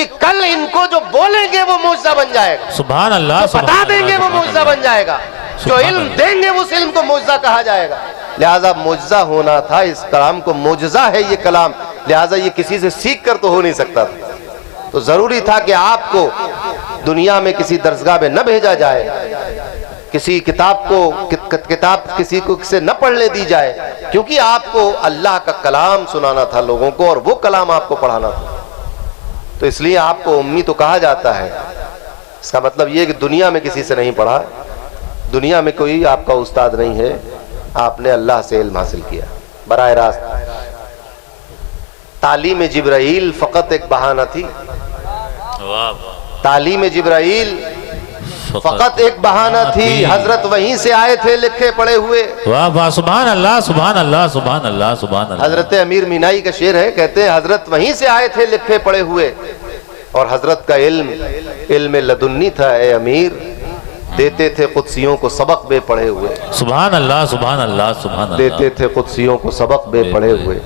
کیونکہ کل ان کو جو بولیں گے وہ معجزہ بن جائے گا، سبحان اللہ، جو بتا دیں گے وہ معجزہ بن جائے گا، جو علم دیں گے اس علم کو معجزہ کہا جائے گا۔ لہٰذا معجزہ ہونا تھا، اس کلام کو معجزہ ہے یہ کلام، لہٰذا یہ کسی سے سیکھ کر تو ہو نہیں سکتا تھا، تو ضروری تھا کہ آپ کو دنیا میں کسی درسگاہ میں نہ بھیجا جائے، کسی کتاب کسی کو سے نہ پڑھنے دی جائے، کیونکہ آپ کو اللہ کا کلام سنانا تھا لوگوں کو، اور وہ کلام آپ کو پڑھانا تھا، تو اس لیے آپ کو امی تو کہا جاتا ہے۔ اس کا مطلب یہ کہ دنیا میں کسی سے نہیں پڑھا، دنیا میں کوئی آپ کا استاد نہیں ہے، آپ نے اللہ سے علم حاصل کیا براہ راست۔ تعلیم جبرائیل فقط ایک بہانہ تھی، تعلیم جبرائیل فقط ایک بہانہ تھی، حضرت وہیں سے آئے تھے لکھے پڑے ہوئے۔ واہ واہ، سبحان اللہ، سبحان اللہ، سبحان اللہ، سبحان اللہ۔ حضرت امیر مینائی کا شعر ہے، کہتے ہیں حضرت وہیں سے آئے تھے لکھے پڑے ہوئے، اور حضرت کا علم لدنی تھا اے امیر، دیتے تھے قدسیوں کو سبق بے پڑھے ہوئے، سبحان اللہ، سبحان اللہ، سبحان اللہ۔ دیتے تھے قدسیوں کو سبق بے پڑھے ہوئے۔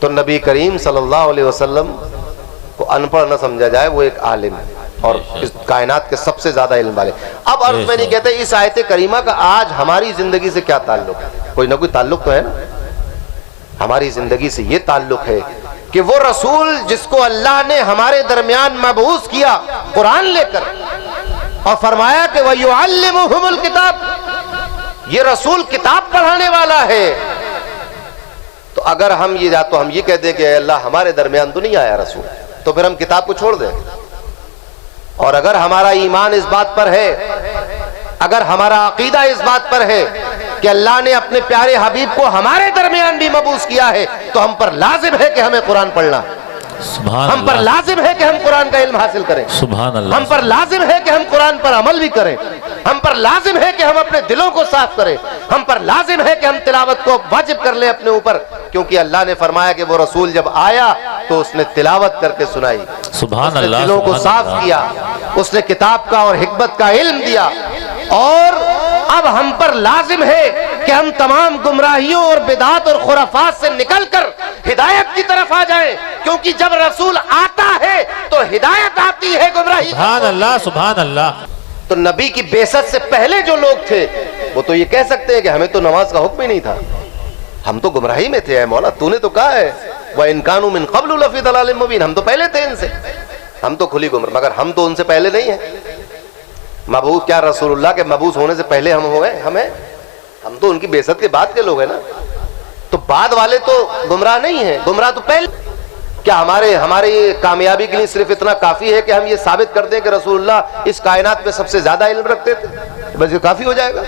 تو نبی کریم صلی اللہ علیہ وسلم کو ان پڑھ نہ سمجھا جائے، وہ ایک عالم ہے اور اس کائنات کے سب سے زیادہ علم والے۔ اب عرض میں نہیں کہتے اس آیت کریمہ کا آج ہماری زندگی سے کیا تعلق ہے، کوئی نہ کوئی تعلق تو ہے نا۔ ہماری زندگی سے یہ تعلق ہے کہ وہ رسول جس کو اللہ نے ہمارے درمیان مبعوث کیا قرآن لے کر، اور فرمایا کہ وَيُعَلِّمُهُمُ الْكِتَابِ، یہ رسول کتاب پڑھانے والا ہے، تو اگر ہم یہ کہہ دیں کہ اے اللہ ہمارے درمیان تو نہیں آیا رسول، تو پھر ہم کتاب کو چھوڑ دیں۔ اور اگر ہمارا ایمان اس بات پر ہے، اگر ہمارا عقیدہ اس بات پر ہے کہ اللہ نے اپنے پیارے حبیب کو ہمارے درمیان بھی مبعوث کیا ہے، تو ہم پر لازم ہے کہ ہمیں قرآن پڑھنا، ہم پر لازم ہے کہ ہم قرآن کا علم حاصل کریں، سبحان اللہ، ہم پر لازم ہے کہ ہم قرآن پر عمل بھی کریں، ہم پر لازم ہے کہ ہم اپنے دلوں کو صاف کریں، ہم پر لازم ہے کہ ہم تلاوت کو واجب کر لیں اپنے اوپر، کیونکہ اللہ نے فرمایا کہ وہ رسول جب آیا تو اس نے تلاوت کر کے سنائی، سبحان اللہ، اس نے دلوں کو صاف کیا، اس نے کتاب کا اور حکمت کا علم دیا، اور اب ہم پر لازم ہے کہ ہم تمام گمراہیوں اور بدعات اور خرافات سے نکل کر ہدایت کی طرف آ جائیں، کیونکہ جب رسول آتا ہے تو ہدایت آتی ہے، گمراہی۔ سبحان اللہ، سبحان اللہ۔ تو نبی کی بعثت سے پہلے جو لوگ تھے وہ تو یہ کہہ سکتے ہیں کہ ہمیں تو نماز کا حکم ہی نہیں تھا، ہم تو گمراہی میں تھے، اے مولا تو نے تو کہا ہے وَإِن كَانُوا مِن قَبْلُ لَفِي ضَلَالٍ مُبِينٍ، ہم تو پہلے تھے ان سے، ہم تو کھلی گمراہ، مگر ہم تو ان سے پہلے نہیں ہیں۔ مبعوث کیا رسول اللہ کے مبعوث ہونے سے پہلے ہم ہو گئے، ہم تو ان کی بعثت کے بعد کے لوگ ہیں نا، تو بعد والے تو گمراہ نہیں ہیں، گمراہ تو پہلے۔ کیا ہماری کامیابی کے لیے صرف اتنا کافی ہے کہ ہم یہ ثابت کر دیں کہ رسول اللہ اس کائنات میں سب سے زیادہ علم رکھتے تھے، بس یہ کافی ہو جائے گا؟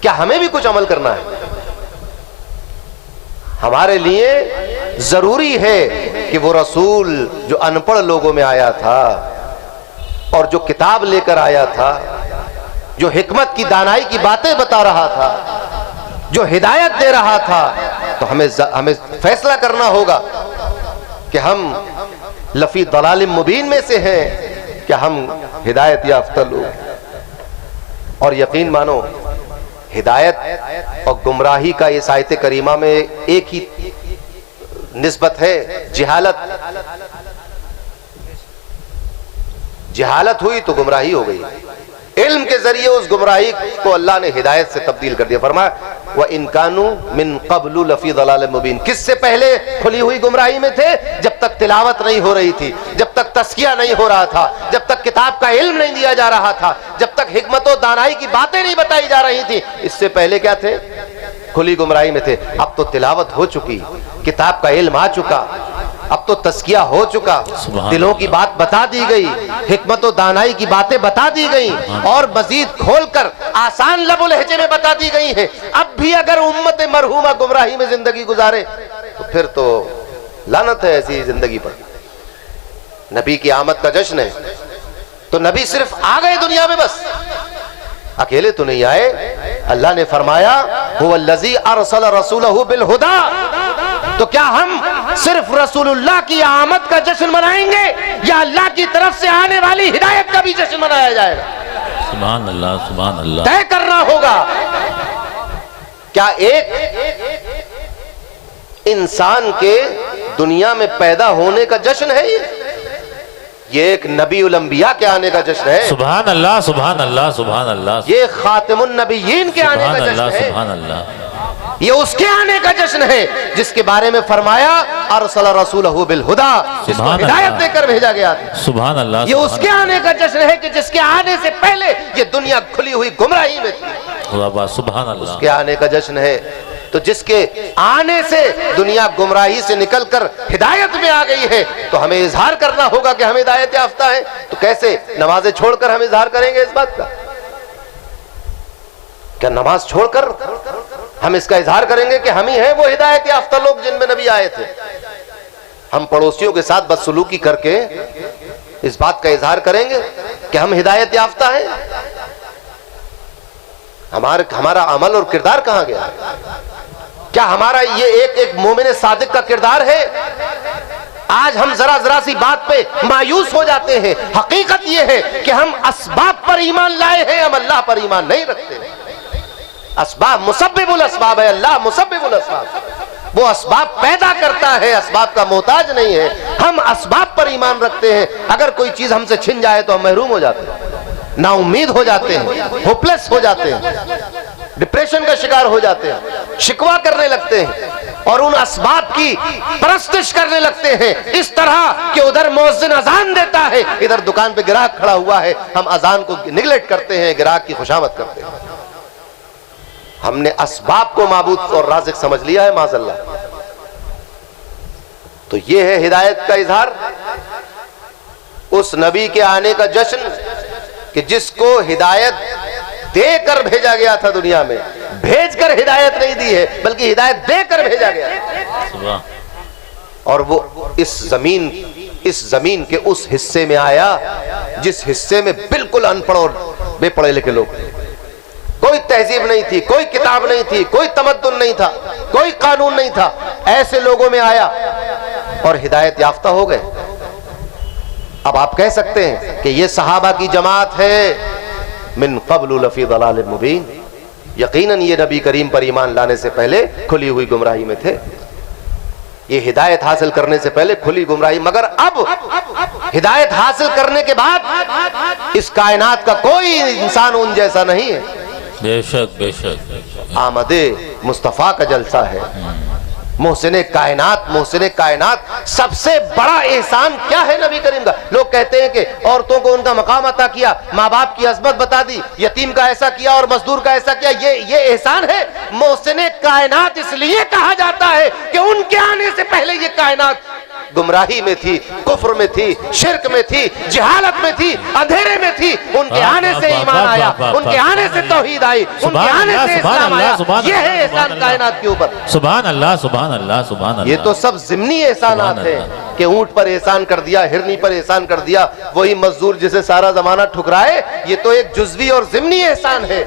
کیا ہمیں بھی کچھ عمل کرنا ہے؟ ہمارے لیے ضروری ہے کہ وہ رسول جو ان پڑھ لوگوں میں آیا تھا اور جو کتاب لے کر آیا تھا، جو حکمت کی دانائی کی باتیں بتا رہا تھا، جو ہدایت دے رہا تھا، تو ہمیں فیصلہ کرنا ہوگا کہ ہم لفی ضلال مبین میں سے ہیں کہ ہم ہدایت یافتہ لوگ۔ اور یقین مانو ہدایت اور گمراہی کا اس آیت کریمہ میں ایک ہی نسبت ہے، جہالت ہوئی تو گمراہی ہو گئی، علم کے ذریعے اس گمراہی کو اللہ نے ہدایت سے تبدیل کر دیا۔ فرمایا وَإِن كَانُوا مِن قَبْلُ لَفِي ضَلَالٍ مُبِينٍ، کس سے پہلے کھلی ہوئی گمراہی میں تھے؟ جب تک تلاوت نہیں ہو رہی تھی، جب تک تزکیہ نہیں ہو رہا تھا، جب تک کتاب کا علم نہیں دیا جا رہا تھا، جب تک حکمت و دانائی کی باتیں نہیں بتائی جا رہی تھی، اس سے پہلے کیا تھے؟ کھلی گمراہی میں تھے۔ اب تو تلاوت ہو چکی، کتاب کا علم آ چکا، اب تو تزکیہ ہو چکا، دلوں کی بات بتا دی گئی، حکمت و دانائی کی باتیں بتا دی گئی، اور مزید کھول کر آسان لب و لہجے میں بتا دی گئی ہیں۔ اب بھی اگر امت مرحومہ گمراہی میں زندگی گزارے تو پھر تو لعنت ہے ایسی زندگی پر۔ نبی کی آمد کا جشن ہے تو نبی صرف آ گئے دنیا میں، بس اکیلے تو نہیں آئے۔ اللہ نے فرمایا هو الذی ارسل رسولہ بالہدی، تو کیا ہم صرف رسول اللہ کی آمد کا جشن منائیں گے یا اللہ کی طرف سے آنے والی ہدایت کا بھی جشن منایا جائے گا؟ سبحان اللہ، سبحان اللہ۔ طے کرنا ہوگا۔ کیا ایک انسان کے دنیا میں پیدا ہونے کا جشن ہے یہ؟ یہ ایک نبی الانبیاء کے آنے کا جشن ہے، سبحان اللہ سبحان اللہ سبحان اللہ یہ خاتم النبیین کے آنے کا سبحان جشن اللہ ہے، سبحان اللہ یہ اس کے آنے کا جشن ہے جس کے بارے میں فرمایا ارسل رسولہ بالہدی، جس کو سبحان ہدایت اللہ۔ دے کر بھیجا گیا تھا۔ سبحان اللہ یہ اس کے آنے کا جشن ہے کہ جس کے آنے سے پہلے یہ دنیا کھلی ہوئی گمراہی میں تھی، واہ واہ سبحان اللہ کے آنے کا جشن ہے۔ تو جس کے آنے سے دنیا گمراہی سے نکل کر ہدایت میں آ گئی ہے، تو ہمیں اظہار کرنا ہوگا کہ ہم ہدایت یافتہ ہیں۔ تو کیسے نمازیں چھوڑ کر ہم اظہار کریں گے اس بات کا؟ کیا نماز چھوڑ کر ہم اس کا اظہار کریں گے کہ ہم ہی ہیں وہ ہدایت یافتہ لوگ جن میں نبی آئے تھے؟ ہم پڑوسیوں کے ساتھ بدسلوکی کر کے اس بات کا اظہار کریں گے کہ ہم ہدایت یافتہ ہیں؟ ہمارا عمل اور کردار کہاں گیا؟ کیا ہمارا یہ ایک مومن صادق کا کردار ہے؟ آج ہم ذرا سی بات پہ مایوس ہو جاتے ہیں۔ حقیقت یہ ہے کہ ہم اسباب پر ایمان لائے ہیں، ہم اللہ پر ایمان نہیں رکھتے۔ اسباب مسبب الاسباب ہے، اللہ مسبب الاسباب، وہ اسباب پیدا کرتا ہے، اسباب کا محتاج نہیں ہے۔ ہم اسباب پر ایمان رکھتے ہیں، اگر کوئی چیز ہم سے چھن جائے تو ہم محروم ہو جاتے ہیں، نا امید ہو جاتے ہیں، ہوپلیس ہو جاتے ہیں، ڈپریشن کا شکار ہو جاتے ہیں، شکوہ کرنے لگتے ہیں اور ان اسباب کی پرستش کرنے لگتے ہیں، اس طرح کہ ادھر مؤذن اذان دیتا ہے، ادھر دکان پہ گراہک کھڑا ہوا ہے، ہم اذان کو نگلیکٹ کرتے ہیں، گراہک کی خوشامد کرتے ہیں۔ ہم نے اسباب کو معبود اور رازق سمجھ لیا ہے معاذ اللہ۔ تو یہ ہے ہدایت کا اظہار، اس نبی کے آنے کا جشن کہ جس کو ہدایت دے کر بھیجا گیا تھا دنیا میں، بھیج کر ہدایت نہیں دی ہے بلکہ ہدایت دے کر بھیجا گیا ہے، اور وہ اس زمین کے اس حصے میں آیا جس حصے میں بالکل ان پڑھ اور بے پڑھے لکھے لوگ تھے، کوئی تہذیب نہیں تھی، کوئی کتاب نہیں تھی، کوئی تمدن نہیں تھا، کوئی قانون نہیں تھا، ایسے لوگوں میں آیا اور ہدایت یافتہ ہو گئے۔ اب آپ کہہ سکتے ہیں کہ یہ صحابہ کی جماعت ہے، من قبل لفی ضلال مبین، یقیناً یہ نبی کریم پر ایمان لانے سے پہلے کھلی ہوئی گمراہی میں تھے، یہ ہدایت حاصل کرنے سے پہلے کھلی گمراہی، مگر اب ہدایت حاصل کرنے کے بعد اس کائنات کا کوئی انسان ان جیسا نہیں ہے۔ بے شک بے شک آمد مصطفیٰ کا جلسہ ہے، محسن کائنات سب سے بڑا احسان کیا ہے نبی کریم کا؟ لوگ کہتے ہیں کہ عورتوں کو ان کا مقام عطا کیا، ماں باپ کی عظمت بتا دی، یتیم کا ایسا کیا اور مزدور کا ایسا کیا، یہ احسان ہے؟ محسن کائنات اس لیے کہا جاتا ہے کہ ان کے آنے سے پہلے یہ کائنات گمراہی میں تھی، کفر میں تھی، شرک میں تھی، جہالت میں تھی، اندھیرے میں تھی، ان کے آنے سے ایمان آیا، ان کے آنے سے توحید آئی، ان کے آنے سے اسلام آیا۔ یہ ہے احسان کائنات کے اوپر۔ سبحان اللہ سبحان اللہ سبحان اللہ۔ یہ تو سب ضمنی احسانات ہیں کہ اونٹ پر احسان کر دیا، ہرنی پر احسان کر دیا، وہی مزدور جسے سارا زمانہ ٹھکرائے، یہ تو ایک جزوی اور ضمنی احسان ہے۔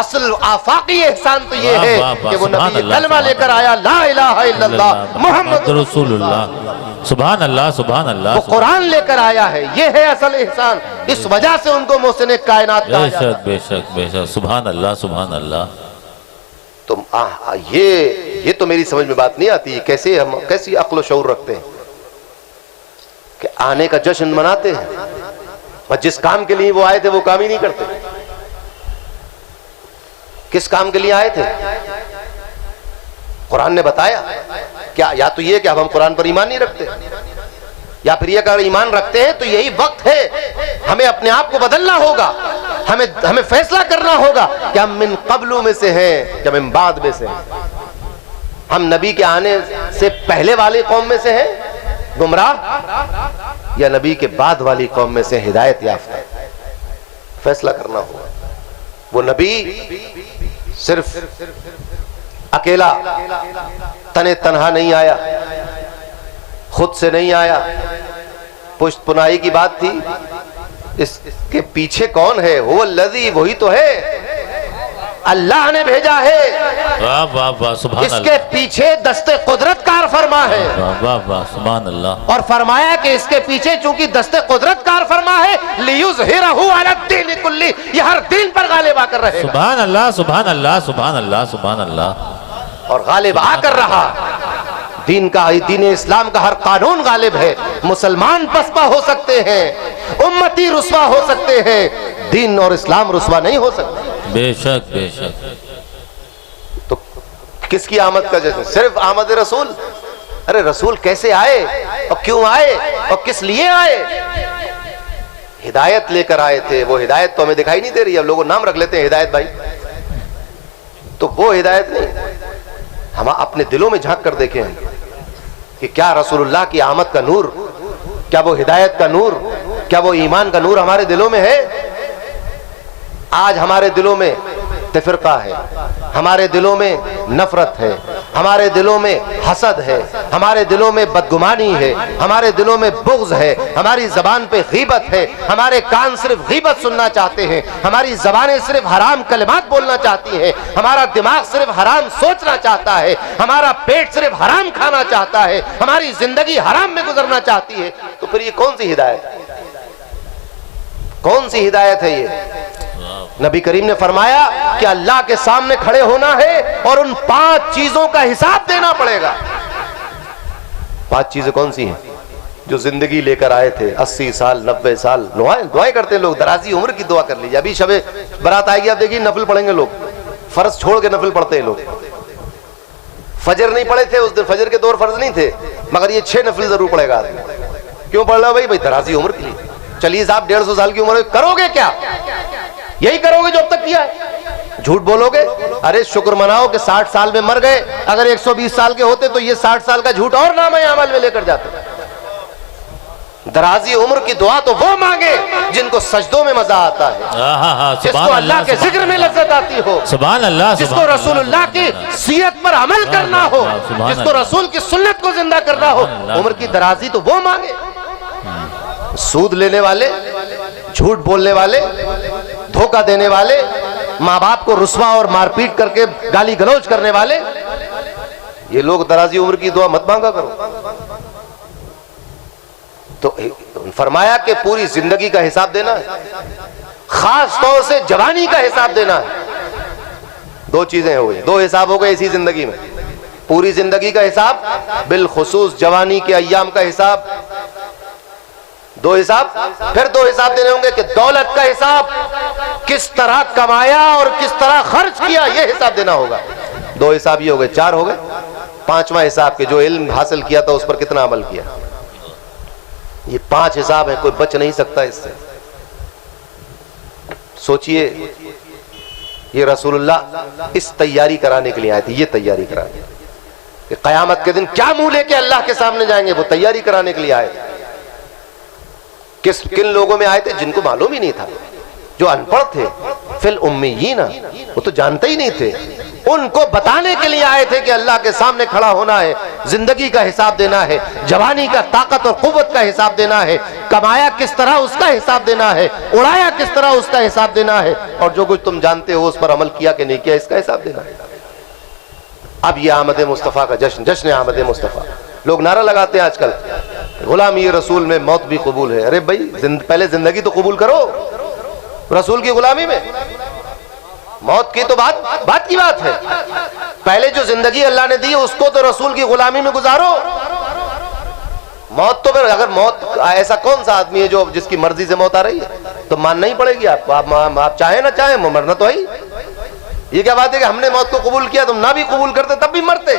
اصل آفاقی احسان تو یہ ہے کہ وہ نبی کلمہ لے کر آیا، لا الہ الا اللہ محمد رسول اللہ، سبحان اللہ سبحان اللہ، وہ قرآن لے کر آیا ہے، یہ ہے اصل احسان۔ اس وجہ سے ان کو محسن کائنات کہا بے جاتا ہے۔ شک بے شک بے شک، سبحان اللہ سبحان اللہ۔ تو یہ تو میری سمجھ میں بات نہیں آتی، کیسی عقل و شعور رکھتے ہیں کہ آنے کا جشن مناتے ہیں اور جس کام کے لیے وہ آئے تھے وہ کام ہی نہیں کرتے۔ کس کام کے لیے آئے تھے؟ قرآن نے بتایا کیا؟ یا تو یہ کہ اب ہم قرآن پر ایمان نہیں رکھتے، یا پھر یہ کہ اگر ایمان رکھتے ہیں تو یہی وقت ہے، ہمیں اپنے آپ کو بدلنا ہوگا، ہمیں فیصلہ کرنا ہوگا کہ ہم من قبلوں میں سے ہیں یا من بعد میں سے ہیں، ہم نبی کے آنے سے پہلے والی قوم میں سے ہیں گمراہ، یا نبی کے بعد والی قوم میں سے ہدایت یافتہ۔ فیصلہ کرنا ہوگا۔ وہ نبی صرف اکیلا تنہا نہیں آیا، خود سے نہیں آیا، پشت پناہی کی بات تھی، اس کے پیچھے کون ہے؟ هو الذی، وہی تو ہے، اللہ نے بھیجا ہے، واہ واہ واہ سبحان اس اللہ، کے پیچھے دست قدرت کار فرما ہے، واہ واہ واہ سبحان اللہ، اور فرمایا کہ اس کے پیچھے چونکہ دست قدرت کار فرما ہے، لیظہرہ علی الدین کلہ، یہ ہر دین پر غالب آ کر رہے گا، سبحان اللہ سبحان اللہ سبحان اللہ سبحان اللہ، اور غالب آ کر رہا۔ دین اسلام کا ہر قانون غالب ہے. مسلمان پسپا ہو سکتے ہیں, امتی رسوا ہو سکتے ہیں, دین اور اسلام رسوا نہیں ہو سکتے. بے شک بے شک. تو کس کی آمد کا جشن؟ صرف آمد رسول. ارے رسول کیسے آئے اور کیوں آئے اور کس لیے آئے؟ ہدایت لے کر آئے تھے. وہ ہدایت تو ہمیں دکھائی نہیں دے رہی. اب لوگ نام رکھ لیتے ہیں ہدایت بھائی, تو وہ ہدایت نہیں. ہم اپنے دلوں میں جھانک کر دیکھیں کہ کیا رسول اللہ کی آمد کا نور, کیا وہ ہدایت کا نور, کیا وہ ایمان کا نور ہمارے دلوں میں ہے؟ آج ہمارے دلوں میں تفرقہ ہے, ہمارے دلوں میں نفرت ہے, ہمارے دلوں میں حسد ہے, ہمارے دلوں میں بدگمانی ہے, ہمارے دلوں میں بغض ہے, ہماری زبان پہ غیبت ہے, ہمارے کان صرف غیبت سننا چاہتے ہیں, ہماری زبانیں صرف حرام کلمات بولنا چاہتی ہیں, ہمارا دماغ صرف حرام سوچنا چاہتا ہے, ہمارا پیٹ صرف حرام کھانا چاہتا ہے, ہماری زندگی حرام میں گزرنا چاہتی ہے. تو پھر یہ کون سی ہدایت ہے؟ کون سی ہدایت ہے یہ؟ نبی کریم نے فرمایا کہ اللہ کے سامنے کھڑے ہونا ہے اور ان 5 چیزوں کا حساب دینا پڑے گا. 5 چیزیں کون سی ہیں؟ جو زندگی لے کر آئے تھے 80 سال 90 سال. دعائیں کرتے ہیں لوگ, درازی عمر کی دعا کر لیجیے. ابھی شب برات آئے گی, آپ دیکھیے نفل پڑھیں گے لوگ, فرض چھوڑ کے نفل پڑھتے ہیں لوگ. فجر نہیں پڑھے تھے اس دن, فجر کے دور فرض نہیں تھے, مگر یہ 6 نفل ضرور پڑھے گا. کیوں پڑھ رہا بھائی؟ درازی عمر کے لیے. چلیے صاحب 150 سال کی عمر ہے, کرو گے کیا؟ یہی کرو گے جو اب تک کیا ہے؟ جھوٹ بولو گے؟ ارے شکر مناؤ کہ 60 سال میں مر گئے. اگر 120 سال کے ہوتے تو یہ 60 سال کا جھوٹ اور نام عمل میں لے کر جاتے. درازی عمر کی دعا تو وہ مانگے جن کو سجدوں میں مزہ آتا ہے, جس کو اللہ کے ذکر میں لذت آتی ہو, سبحان اللہ, جس کو رسول اللہ کی سیرت پر عمل کرنا ہو, جس کو رسول کی سنت کو زندہ کرنا ہو. عمر کی درازی تو وہ مانگے. سود لینے والے, جھوٹ بولنے والے, دھوکہ دینے والے, ماں باپ کو رسوا اور مار پیٹ کر کے گالی گلوچ کرنے والے, یہ لوگ درازی عمر کی دعا مت مانگا کرو. تو فرمایا کہ پوری زندگی کا حساب دینا ہے, خاص طور سے جوانی کا حساب دینا ہے. 2 چیزیں ہو گئی, 2 حساب ہو گئے اسی زندگی میں. پوری زندگی کا حساب, بالخصوص جوانی کے ایام کا حساب. 2 حساب. پھر 2 حساب دینے ہوں گے کہ دولت کا حساب, کس طرح کمایا اور کس طرح خرچ کیا, یہ حساب دینا ہوگا. 2 حساب یہ ہو گئے, 4 ہو گئے. 5واں حساب کہ جو علم حاصل کیا تھا اس پر کتنا عمل کیا. یہ 5 حساب ہیں, کوئی بچ نہیں سکتا اس سے. سوچئے, یہ رسول اللہ اس تیاری کرانے کے لیے آئے تھے, یہ تیاری کرانے کہ قیامت کے دن کیا منہ لے کے اللہ کے سامنے جائیں گے, وہ تیاری کرانے کے لیے آئے تھے. کن لوگوں میں آئے تھے؟ جن کو معلوم ہی نہیں تھا, جو ان پڑھ تھے, فی الامیین, وہ تو جانتے ہی نہیں تھے. ان کو بتانے کے لیے آئے تھے کہ اللہ کے سامنے کھڑا ہونا ہے, زندگی کا حساب دینا ہے, جوانی کا طاقت اور قوت کا حساب دینا ہے, کمایا کس طرح اس کا حساب دینا ہے, اڑایا کس طرح اس کا حساب دینا ہے, اور جو کچھ تم جانتے ہو اس پر عمل کیا کہ نہیں کیا اس کا حساب دینا ہے. اب یہ آمد مصطفیٰ کا جشن, جشن آمد مصطفیٰ. لوگ نعرہ لگاتے ہیں آج کل, غلامی رسول میں موت بھی قبول ہے. ارے بھائی پہلے زندگی تو قبول کرو. رسول کی غلامی میں موت کی تو بات کی بات ہے. پہلے جو زندگی اللہ نے دی اس کو تو رسول کی غلامی میں گزارو. موت تو پھر, اگر موت, ایسا کون سا آدمی ہے جو جس کی مرضی سے موت آ رہی ہے؟ تو ماننا ہی پڑے گی آپ کو. آپ چاہیں نہ چاہیں مرنا تو ہے ہی. یہ کیا بات ہے کہ ہم نے موت کو قبول کیا, تم نہ بھی قبول کرتے تب بھی مرتے.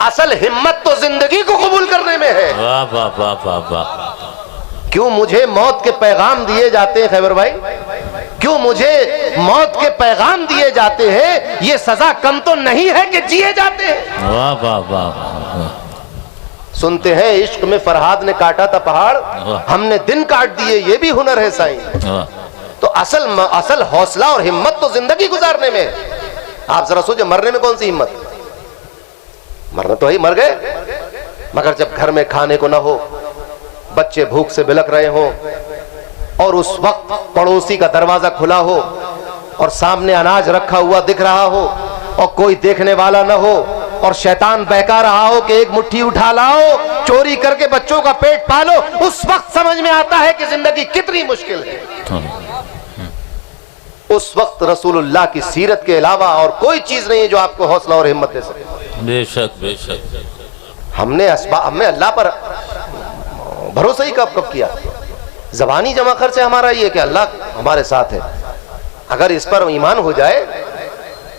اصل ہمت تو زندگی کو قبول کرنے میں ہے. واہ واہ واہ واہ واہ. کیوں مجھے موت کے پیغام دیے جاتے ہیں خیبر بھائی, کیوں مجھے موت کے پیغام دیے جاتے ہیں؟ یہ سزا کم تو نہیں ہے کہ جیے جاتے ہیں. واہ واہ واہ. سنتے ہیں عشق میں فرہاد نے کاٹا تھا پہاڑ, ہم نے دن کاٹ دیے, یہ بھی ہنر ہے سائیں. تو اصل حوصلہ اور ہمت تو زندگی گزارنے میں. آپ ذرا سوچیں, مرنے میں کون سی ہمت؟ مرنا تو ہی مر گئے, مگر جب گھر میں کھانے کو نہ ہو, بچے بھوک سے بلک رہے ہوں, اور اس وقت پڑوسی کا دروازہ کھلا ہو اور سامنے اناج رکھا ہوا دکھ رہا ہو اور کوئی دیکھنے والا نہ ہو, اور شیطان بہکا رہا ہو کہ ایک مٹھی اٹھا لاؤ, چوری کر کے بچوں کا پیٹ پالو, اس وقت سمجھ میں آتا ہے کہ زندگی کتنی مشکل ہے. اس وقت رسول اللہ کی سیرت کے علاوہ اور کوئی چیز نہیں ہے جو آپ کو حوصلہ اور ہمت دے سکے. بے شک بے شک. ہم نے اللہ پر بھروسہ ہی کب کیا؟ زبانی جمع خرچ ہے ہمارا یہ کہ اللہ ہمارے ساتھ ہے. اگر اس پر ایمان ہو جائے،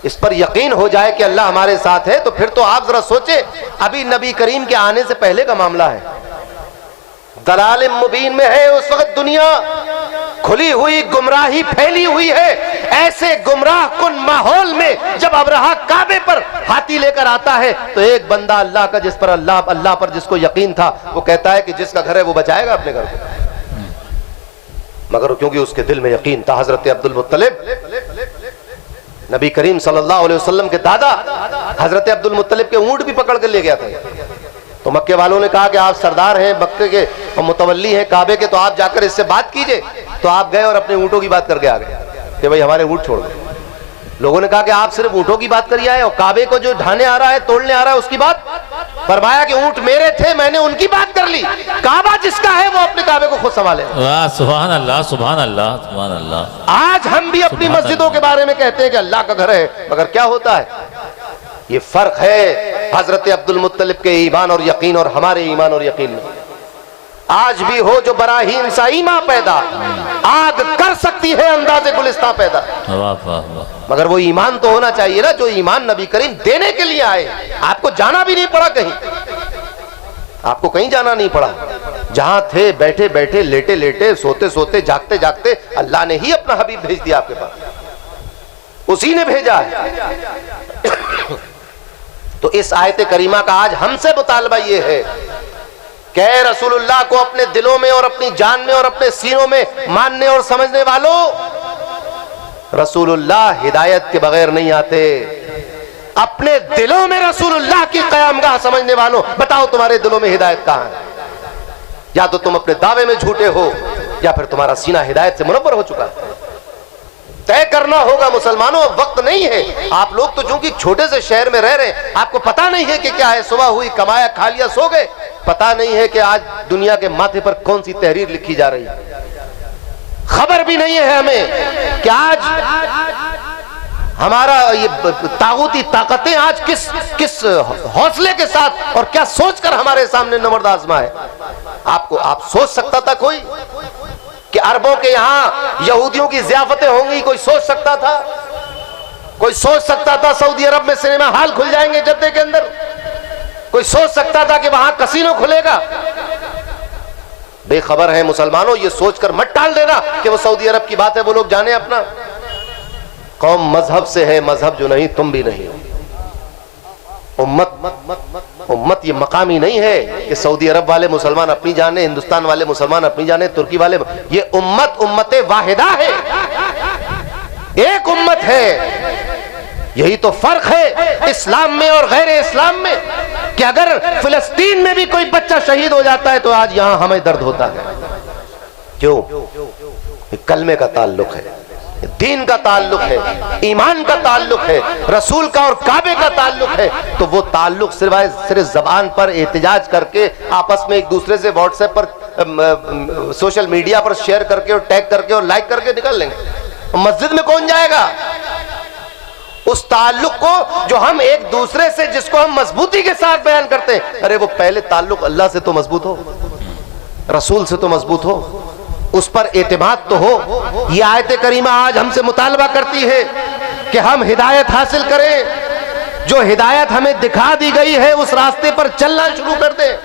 اس پر یقین ہو جائے کہ اللہ ہمارے ساتھ ہے، تو پھر تو آپ ذرا سوچیں، ابھی نبی کریم کے آنے سے پہلے کا معاملہ ہے، دلال مبین میں ہے اس وقت دنیا، کھلی ہوئی گمراہی پھیلی ہوئی ہے. ایسے گمراہ کن ماحول میں جب ابرہہ کعبے پر ہاتھی لے کر آتا ہے تو ایک بندہ اللہ کا، جس پر اللہ پر جس کو یقین تھا، وہ کہتا ہے کہ جس کا گھر ہے وہ بچائے گا اپنے گھر کو. مگر کیونکہ اس کے دل میں یقین تھا، حضرت عبد المطلب، نبی کریم صلی اللہ علیہ وسلم کے دادا حضرت عبد المطلب کے اونٹ بھی پکڑ کر لے گیا تھا. تو مکے والوں نے کہا کہ آپ سردار ہیں مکے کے، متولی ہیں کعبے کے، تو آپ جا کر اس سے بات کیجئے. تو آپ گئے اور اپنے اونٹوں کی بات کر کے آ گئے کہ بھئی ہمارے اونٹ چھوڑ دیں. لوگوں نے کہا کہ آپ صرف اونٹوں کی بات کریے آئے اور کعبے کو جو ڈھانے آ رہا ہے، توڑنے آ رہا ہے، اس کی بات. فرمایا کہ اونٹ میرے تھے، میں نے ان کی بات کر لی، کعبہ جس کا ہے وہ اپنے کعبے کو خود سنبھالے. واہ سبحان اللہ سبحان اللہ سبحان اللہ. آج ہم بھی اپنی مسجدوں کے بارے میں کہتے ہیں کہ اللہ کا گھر ہے، مگر کیا ہوتا ہے؟ یہ فرق ہے حضرت عبد المطلب کے ایمان اور یقین اور ہمارے ایمان اور یقین میں. آج بھی ہو جو براہیم سا ایمان پیدا، آگ کر سکتی ہے انداز گلستان پیدا، واہ واہ واہ. مگر وہ ایمان تو ہونا چاہیے نا جو ایمان نبی کریم دینے کے لیے آئے. آپ کو جانا بھی نہیں پڑا کہیں، آپ کو کہیں جانا نہیں پڑا، جہاں تھے بیٹھے بیٹھے، لیٹے لیٹے، سوتے سوتے، جاگتے جاگتے اللہ نے ہی اپنا حبیب بھیج دیا آپ کے پاس، اسی نے بھیجا ہے. تو اس آیت کریمہ کا آج ہم سے مطالبہ یہ ہے کہ رسول اللہ کو اپنے دلوں میں اور اپنی جان میں اور اپنے سینوں میں ماننے اور سمجھنے والوں، رسول اللہ ہدایت کے بغیر نہیں آتے. اپنے دلوں میں رسول اللہ کی قیامگاہ سمجھنے والوں، بتاؤ تمہارے دلوں میں ہدایت کہاں ہے؟ یا تو تم اپنے دعوے میں جھوٹے ہو، یا پھر تمہارا سینہ ہدایت سے منور ہو چکا ہے. طے کرنا ہوگا مسلمانوں، اب وقت نہیں ہے. آپ لوگ تو چونکہ چھوٹے سے شہر میں رہ رہے ہیں، آپ کو پتا نہیں ہے کہ کیا ہے. صبح ہوئی، کمایا، کھا لیا، سو گئے. پتا نہیں ہے کہ آج دنیا کے ماتھے پر کون سی تحریر لکھی جا رہی ہے. خبر بھی نہیں ہے ہمیں کہ آج ہمارا یہ طاغوتی طاقتیں آج کس حوصلے کے ساتھ اور کیا سوچ کر ہمارے سامنے نمرد آزما ہے. آپ سوچ سکتا تھا کوئی کہ عربوں کے یہاں یہودیوں کی ضیافتیں ہوں گی؟ کوئی سوچ سکتا تھا؟ کوئی سوچ سکتا تھا سعودی عرب میں سنیما ہال کھل جائیں گے جدے کے اندر؟ کوئی سوچ سکتا تھا کہ وہاں کسینو کھلے گا؟ بے خبر ہے مسلمانوں. یہ سوچ کر مت ٹال دینا کہ وہ سعودی عرب کی بات ہے، وہ لوگ جانے اپنا. قوم مذہب سے ہے، مذہب جو نہیں تم بھی نہیں ہو. امت یہ مقامی نہیں ہے کہ سعودی عرب والے مسلمان اپنی جانے، ہندوستان والے مسلمان اپنی جانے، ترکی والے. یہ امت واحدہ ہے، ایک امت ہے. یہی تو فرق ہے اسلام میں اور غیر اسلام میں، کہ اگر فلسطین میں بھی کوئی بچہ شہید ہو جاتا ہے تو آج یہاں ہمیں درد ہوتا ہے. کیوں؟ کلمے کا تعلق ہے، دین کا تعلق ہے، ایمان کا تعلق ہے، رسول کا اور کعبے کا تعلق ہے. تو وہ تعلق صرف زبان پر احتجاج کر کے، آپس میں ایک دوسرے سے واٹس ایپ پر، سوشل میڈیا پر شیئر کر کے اور ٹیگ کر کے اور لائک کر کے نکل لیں گے. مسجد میں کون جائے گا؟ اس تعلق کو جو ہم ایک دوسرے سے، جس کو ہم مضبوطی کے ساتھ بیان کرتے ہیں، ارے وہ پہلے تعلق اللہ سے تو مضبوط ہو، رسول سے تو مضبوط ہو، اس پر اعتماد تو ہو. یہ آیت کریمہ آج ہم سے مطالبہ کرتی ہے کہ ہم ہدایت حاصل کریں. جو ہدایت ہمیں دکھا دی گئی ہے اس راستے پر چلنا شروع کر دیں.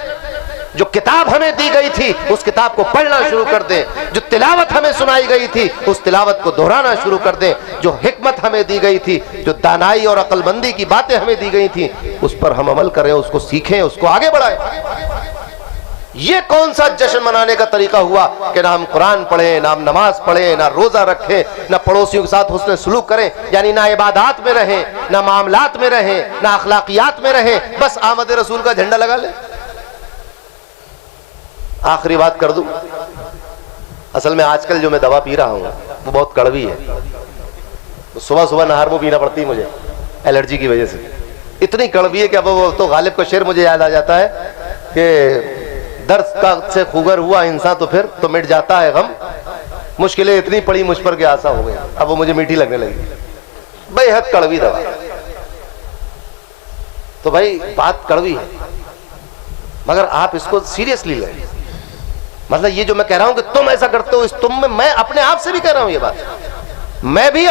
جو کتاب ہمیں دی گئی تھی اس کتاب کو پڑھنا شروع کر دیں. جو تلاوت ہمیں سنائی گئی تھی اس تلاوت کو دہرانا شروع کر دیں. جو حکمت ہمیں دی گئی تھی، جو دانائی اور عقل مندی کی باتیں ہمیں دی گئی تھیں، اس پر ہم عمل کریں، اس کو سیکھیں، اس کو آگے بڑھائیں. یہ کون سا جشن منانے کا طریقہ ہوا کہ نہ ہم قرآن پڑھیں، نہ ہم نماز پڑھیں، نہ روزہ رکھیں، نہ پڑوسیوں کے ساتھ حسن سلوک کریں، یعنی نہ عبادات میں رہیں، نہ معاملات میں رہیں، نہ اخلاقیات میں رہیں، بس آمد رسول کا جھنڈا لگا لیں. آخری بات کر دوں، اصل میں آج کل جو میں دوا پی رہا ہوں وہ بہت کڑوی ہے. صبح صبح نہار پینا پڑتی ہے مجھے الرجی کی وجہ سے. اتنی کڑوی ہے کہ اب وہ تو غالب کا شعر مجھے یاد آ جاتا ہے کہ درد کا سے خوگر ہوا انسان تو پھر تو مٹ جاتا ہے غم، مشکلیں اتنی پڑی مجھ پر کہ آسا ہو گیا. اب وہ مجھے میٹھی لگنے لگی. بے حد کڑوی دوا. تو بھائی بات کڑوی ہے، مگر آپ اس کو سیریسلی لیں. مطلب یہ جو میں کہہ رہا ہوں کہ تم ایسا کرتے ہو، اس تم میں اپنے آپ سے بھی کہہ رہا ہوں یہ بات. میں بھی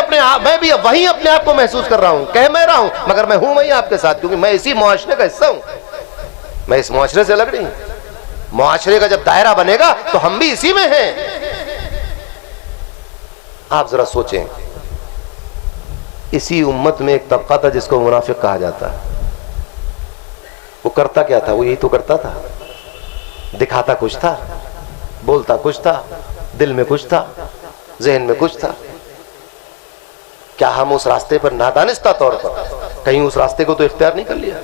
وہی اپنے آپ کو محسوس کر رہا ہوں، کہہ میں رہا ہوں، مگر میں ہوں وہی آپ کے ساتھ، کیونکہ میں اسی معاشرے کا حصہ ہوں. میں اس معاشرے سے الگ نہیں ہوں. معاشرے کا جب دائرہ بنے گا تو ہم بھی اسی میں ہیں. آپ ذرا سوچیں، اسی امت میں ایک طبقہ تھا جس کو منافق کہا جاتا ہے. وہ کرتا کیا تھا؟ وہ یہی تو کرتا تھا. دکھاتا کچھ تھا، بولتا کچھ تھا، دل میں کچھ تھا، ذہن میں کچھ تھا. کیا ہم اس راستے پر نادانستہ طور پر کہیں اس راستے کو تو اختیار نہیں کر لیا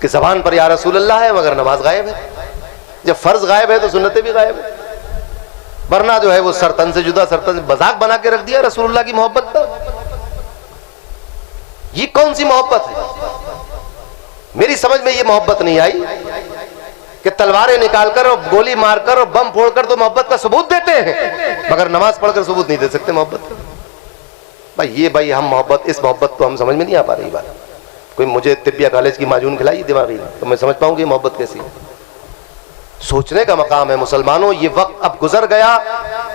کہ زبان پر یا رسول اللہ ہے مگر نماز غائب ہے؟ جب فرض غائب ہے تو سنتیں بھی غائب ہیں. ورنہ جو ہے وہ سرتن سے جدا، سرتن سے مذاق بنا کے رکھ دیا رسول اللہ کی محبت کا. یہ کون سی محبت ہے؟ میری سمجھ میں یہ محبت نہیں آئی کہ تلواریں نکال کر اور گولی مار کر اور بم پھوڑ کر تو محبت کا ثبوت دیتے ہیں، مگر نماز پڑھ کر ثبوت نہیں دے سکتے محبت کا. بھائی ہم محبت، اس محبت تو ہم سمجھ میں نہیں آ پا رہی بات. کوئی مجھے طبیہ کالج کی معجون کھلائی دماغی تو میں سمجھ پاؤں گی محبت کیسی ہے. سوچنے کا مقام ہے مسلمانوں. یہ وقت اب گزر گیا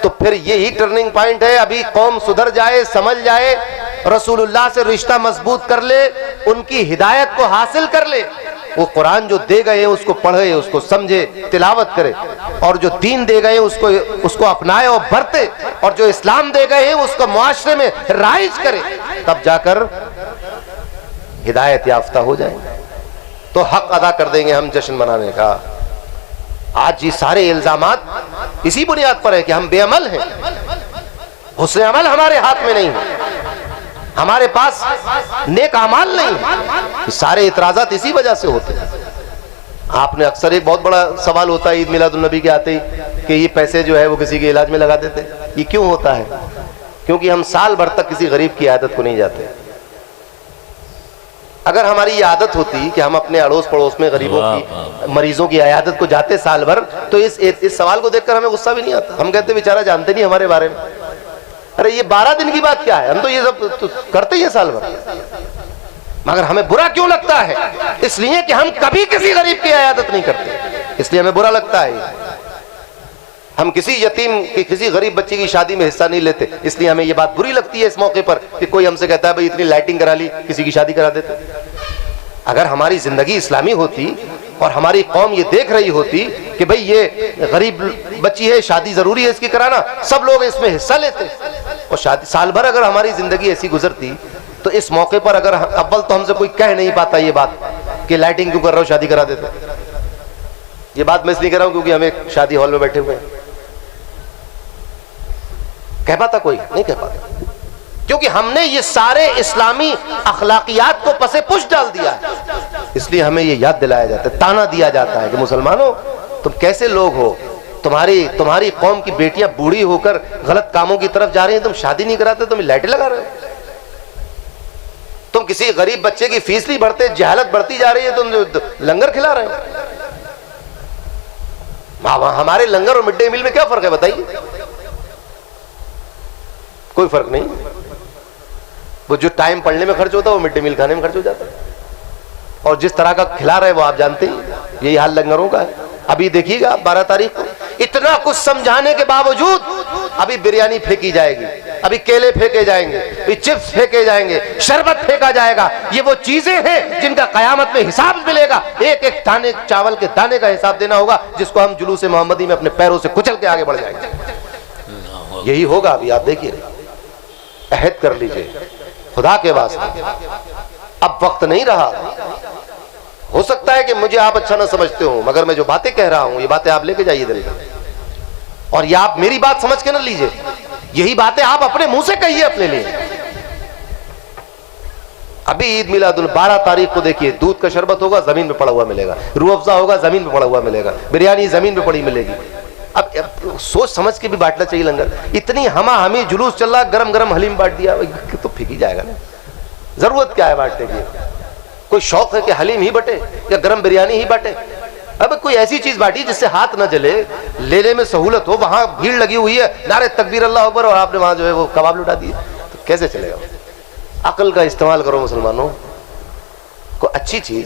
تو پھر یہی ٹرننگ پوائنٹ ہے. ابھی قوم سدھر جائے، سمجھ جائے، رسول اللہ سے رشتہ مضبوط کر لے، ان کی ہدایت کو حاصل کر لے. وہ قرآن جو دے گئے ہیں اس کو پڑھے، اس کو سمجھے، تلاوت کرے، اور جو دین دے گئے ہیں اس کو اپنائے اور برتے، اور جو اسلام دے گئے ہیں اس کو معاشرے میں رائج کرے. تب جا کر ہدایت یافتہ ہو جائیں تو حق ادا کر دیں گے ہم جشن منانے کا. آج یہ سارے الزامات اسی بنیاد پر ہے کہ ہم بے عمل ہیں. حسن عمل ہمارے ہاتھ میں نہیں ہے، ہمارے پاس نیک اعمال نہیں ہے. سارے اعتراضات اسی وجہ سے ہوتے ہیں. آپ نے اکثر ایک بہت بڑا سوال ہوتا ہے عید میلاد النبی کے آتے ہی کہ یہ پیسے جو ہے وہ کسی کے علاج میں لگا دیتے. یہ کیوں ہوتا ہے؟ کیونکہ ہم سال بھر تک کسی غریب کی عیادت کو نہیں جاتے. اگر ہماری یہ عادت ہوتی کہ ہم اپنے اڑوس پڑوس میں غریبوں کی، مریضوں کی عیادت کو جاتے سال بھر، تو اس سوال کو دیکھ کر ہمیں غصہ بھی نہیں آتا. ہم کہتے بیچارہ جانتے نہیں ہمارے بارے میں. ارے یہ 12 دن کی بات کیا ہے، ہم تو یہ سب کرتے ہی ہیں سال بھر. مگر ہمیں برا کیوں لگتا ہے؟ اس لیے کہ ہم کبھی کسی غریب کی عیادت نہیں کرتے، اس لیے ہمیں برا لگتا ہے. ہم کسی یتیم کی، کسی غریب بچے کی شادی میں حصہ نہیں لیتے، اس لیے ہمیں یہ بات بری لگتی ہے اس موقع پر کہ کوئی ہم سے کہتا ہے بھئی اتنی لائٹنگ کرا لی، کسی کی شادی کرا دیتے. اگر ہماری زندگی اسلامی ہوتی اور ہماری قوم یہ دیکھ رہی ہوتی کہ بھئی یہ غریب بچی ہے، شادی ضروری ہے اس کی کرانا، سب لوگ اس میں حصہ لیتے. اور شادی سال بھر اگر ہماری زندگی ایسی گزرتی تو اس موقع پر اگر اول تو ہم سے کوئی کہہ نہیں پاتا یہ بات کہ لائٹنگ کیوں کر رہا ہو، شادی کرا دیتے. یہ بات میں اس لیے کر رہا ہوں کیونکہ ہم ایک شادی ہال میں بیٹھے ہوئے ہیں. کہہ پاتا کوئی؟ نہیں کہہ پاتا، کیونکہ ہم نے یہ سارے اسلامی اخلاقیات کو پس پش ڈال دیا ہے. اس لیے ہمیں یہ یاد دلایا جاتا ہے، تانا دیا جاتا ہے کہ مسلمانوں تم کیسے لوگ ہو، تمہاری قوم کی بیٹیاں بوڑھی ہو کر غلط کاموں کی طرف جا رہی ہیں، تم شادی نہیں کراتے، تم لائٹیں لگا رہے ہو. تم کسی غریب بچے کی فیس نہیں بھرتے، جہالت بڑھتی جا رہی ہے، تم لنگر کھلا رہے ہو. ہمارے لنگر اور مڈ ڈے میل میں کیا فرق ہے بتائیے؟ کوئی فرق نہیں. وہ جو ٹائم پڑھنے میں خرچ ہوتا ہے وہ مڈ ڈے میل کھانے میں خرچ ہو جاتا ہے. اور جس طرح کا کھلا رہے وہ آپ جانتے ہیں، یہی حال لنگروں کا ہے. ابھی دیکھیے گا 12 تاریخ کو اتنا کچھ سمجھانے کے باوجود ابھی بریانی پھینکی جائے گی، ابھی کیلے پھینکے جائیں گے، ابھی چپس پھینکے جائیں گے، شربت پھینکا جائے گا. یہ وہ چیزیں ہیں جن کا قیامت میں حساب ملے گا. ایک ایک دانے چاول کے دانے کا حساب دینا ہوگا، جس کو ہم جلوس محمدی میں اپنے پیروں سے کچل کے آگے بڑھ جائیں گے. یہی ہوگا. ابھی آپ دیکھیے، عہد کر لیجئے خدا کے واسطے، اب وقت نہیں رہا. ہو سکتا ہے کہ مجھے آپ اچھا نہ سمجھتے ہوں، مگر میں جو باتیں کہہ رہا ہوں یہ باتیں آپ لے کے جائیے دل میں. اور یہ آپ میری بات سمجھ کے نہ لیجئے، یہی باتیں آپ اپنے منہ سے کہیے اپنے لیے. ابھی عید میلاد 12 تاریخ کو دیکھیے، دودھ کا شربت ہوگا زمین پہ پڑا ہوا ملے گا، روح افزا ہوگا زمین پہ پڑا ہوا ملے گا، بریانی زمین پہ پڑی ملے گی. اب سوچ سمجھ کے بھی بانٹنا چاہیے لنگر. اتنی ہما ہمی جلوس چل رہا، گرم گرم حلیم بانٹ دیا تو پھینک ہی جائے گا نا. ضرورت کیا ہے بانٹنے کی؟ کوئی شوق ہے کہ حلیم ہی بٹے یا گرم بریانی ہی بانٹے؟ اب کوئی ایسی چیز بانٹی جس سے ہاتھ نہ جلے، لینے میں سہولت ہو. وہاں بھیڑ لگی ہوئی ہے، نعرے تکبیر اللہ اکبر، اور آپ نے وہاں جو ہے وہ کباب لٹا دیے، تو کیسے چلے گا؟ عقل کا استعمال کرو مسلمانوں. کو اچھی چیز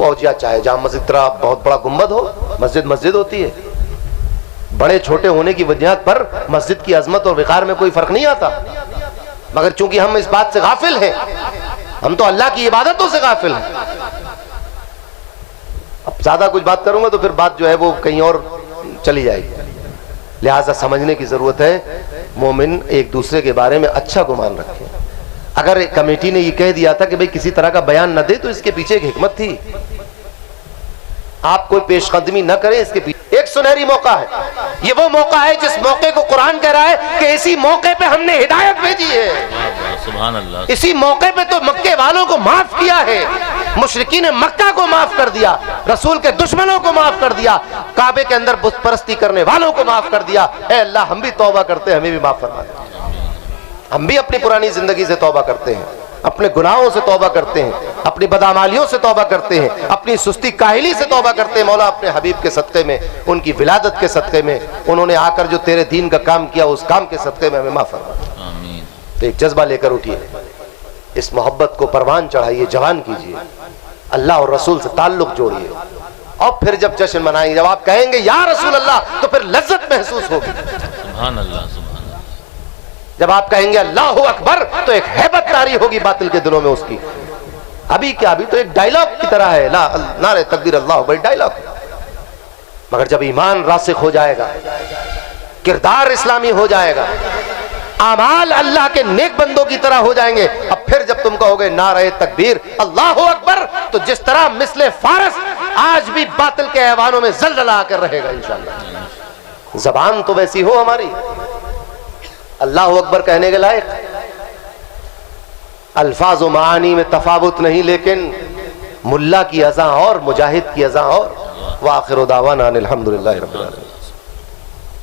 پہنچ یا چاہے جامع مسجد طرح بہت بڑا گنبد ہو، مسجد مسجد ہوتی ہے، بڑے چھوٹے ہونے کی بنیاد پر مسجد کی عظمت اور وقار میں کوئی فرق نہیں آتا، مگر چونکہ ہم اس بات سے غافل ہیں، ہم تو اللہ کی عبادتوں سے غافل ہیں۔ اب زیادہ کچھ بات کروں گا تو پھر بات جو ہے وہ کہیں اور چلی جائے گی، لہٰذا سمجھنے کی ضرورت ہے مومن ایک دوسرے کے بارے میں اچھا گمان رکھے۔ اگر کمیٹی نے یہ کہہ دیا تھا کہ بھئی کسی طرح کا بیان نہ دے تو اس کے پیچھے ایک حکمت تھی، آپ کوئی پیش قدمی نہ کریں، اس کے پیچھے ایک سنہری موقع ہے، یہ وہ موقع ہے جس موقع کو قرآن کہہ رہا ہے کہ اسی موقع پہ ہم نے ہدایت بھیجی ہے، سبحان اللہ، اسی موقع پہ تو مکے والوں کو معاف کیا ہے، مشرکین مکہ کو معاف کر دیا، رسول کے دشمنوں کو معاف کر دیا، کعبے کے اندر بت پرستی کرنے والوں کو معاف کر دیا۔ اے اللہ ہم بھی توبہ کرتے ہیں، ہمیں بھی معاف فرما دے، ہم بھی اپنی پرانی زندگی سے توبہ کرتے ہیں، اپنے گناہوں سے توبہ کرتے ہیں، اپنی بدعمالیوں سے توبہ کرتے ہیں، اپنی سستی کاہلی سے توبہ کرتے ہیں۔ مولا اپنے حبیب کے صدقے میں، ان کی ولادت کے صدقے میں، انہوں نے آ کر جو تیرے دین کا کام کیا اس کام کے صدقے میں ہمیں معاف فرما دے۔ آمین۔ تو ایک جذبہ لے کر اٹھیے، اس محبت کو پروان چڑھائیے، جوان کیجیے، اللہ اور رسول سے تعلق جوڑیے، اور پھر جب جشن منائیں، جب آپ کہیں گے یا رسول اللہ تو پھر لذت محسوس ہوگی، سبحان اللہ، سبحان اللہ، جب آپ کہیں گے اللہ اکبر تو ایک ہیبت طاری ہوگی باطل کے دلوں میں اس کی۔ ابھی کیا، ابھی تو ایک ڈائلاگ کی طرح ہے، نعرہ تکبیر اللہ اکبر ڈائلاگ، مگر جب ایمان راسخ ہو جائے گا، کردار اسلامی ہو جائے گا، اعمال اللہ کے نیک بندوں کی طرح ہو جائیں گے، اب پھر جب تم کہو گے نعرہ تکبیر اللہ اکبر تو جس طرح مثل فارس آج بھی باطل کے ایوانوں میں زلزلہ آ کر رہے گا انشاءاللہ۔ زبان تو ویسی ہو ہماری، اللہ اکبر کہنے کے لائق، الفاظ و معانی میں تفاوت نہیں، لیکن ملا کی اذان اور مجاہد کی اذان اور۔ وآخر دعوانا ان الحمدللہ رب العالمین۔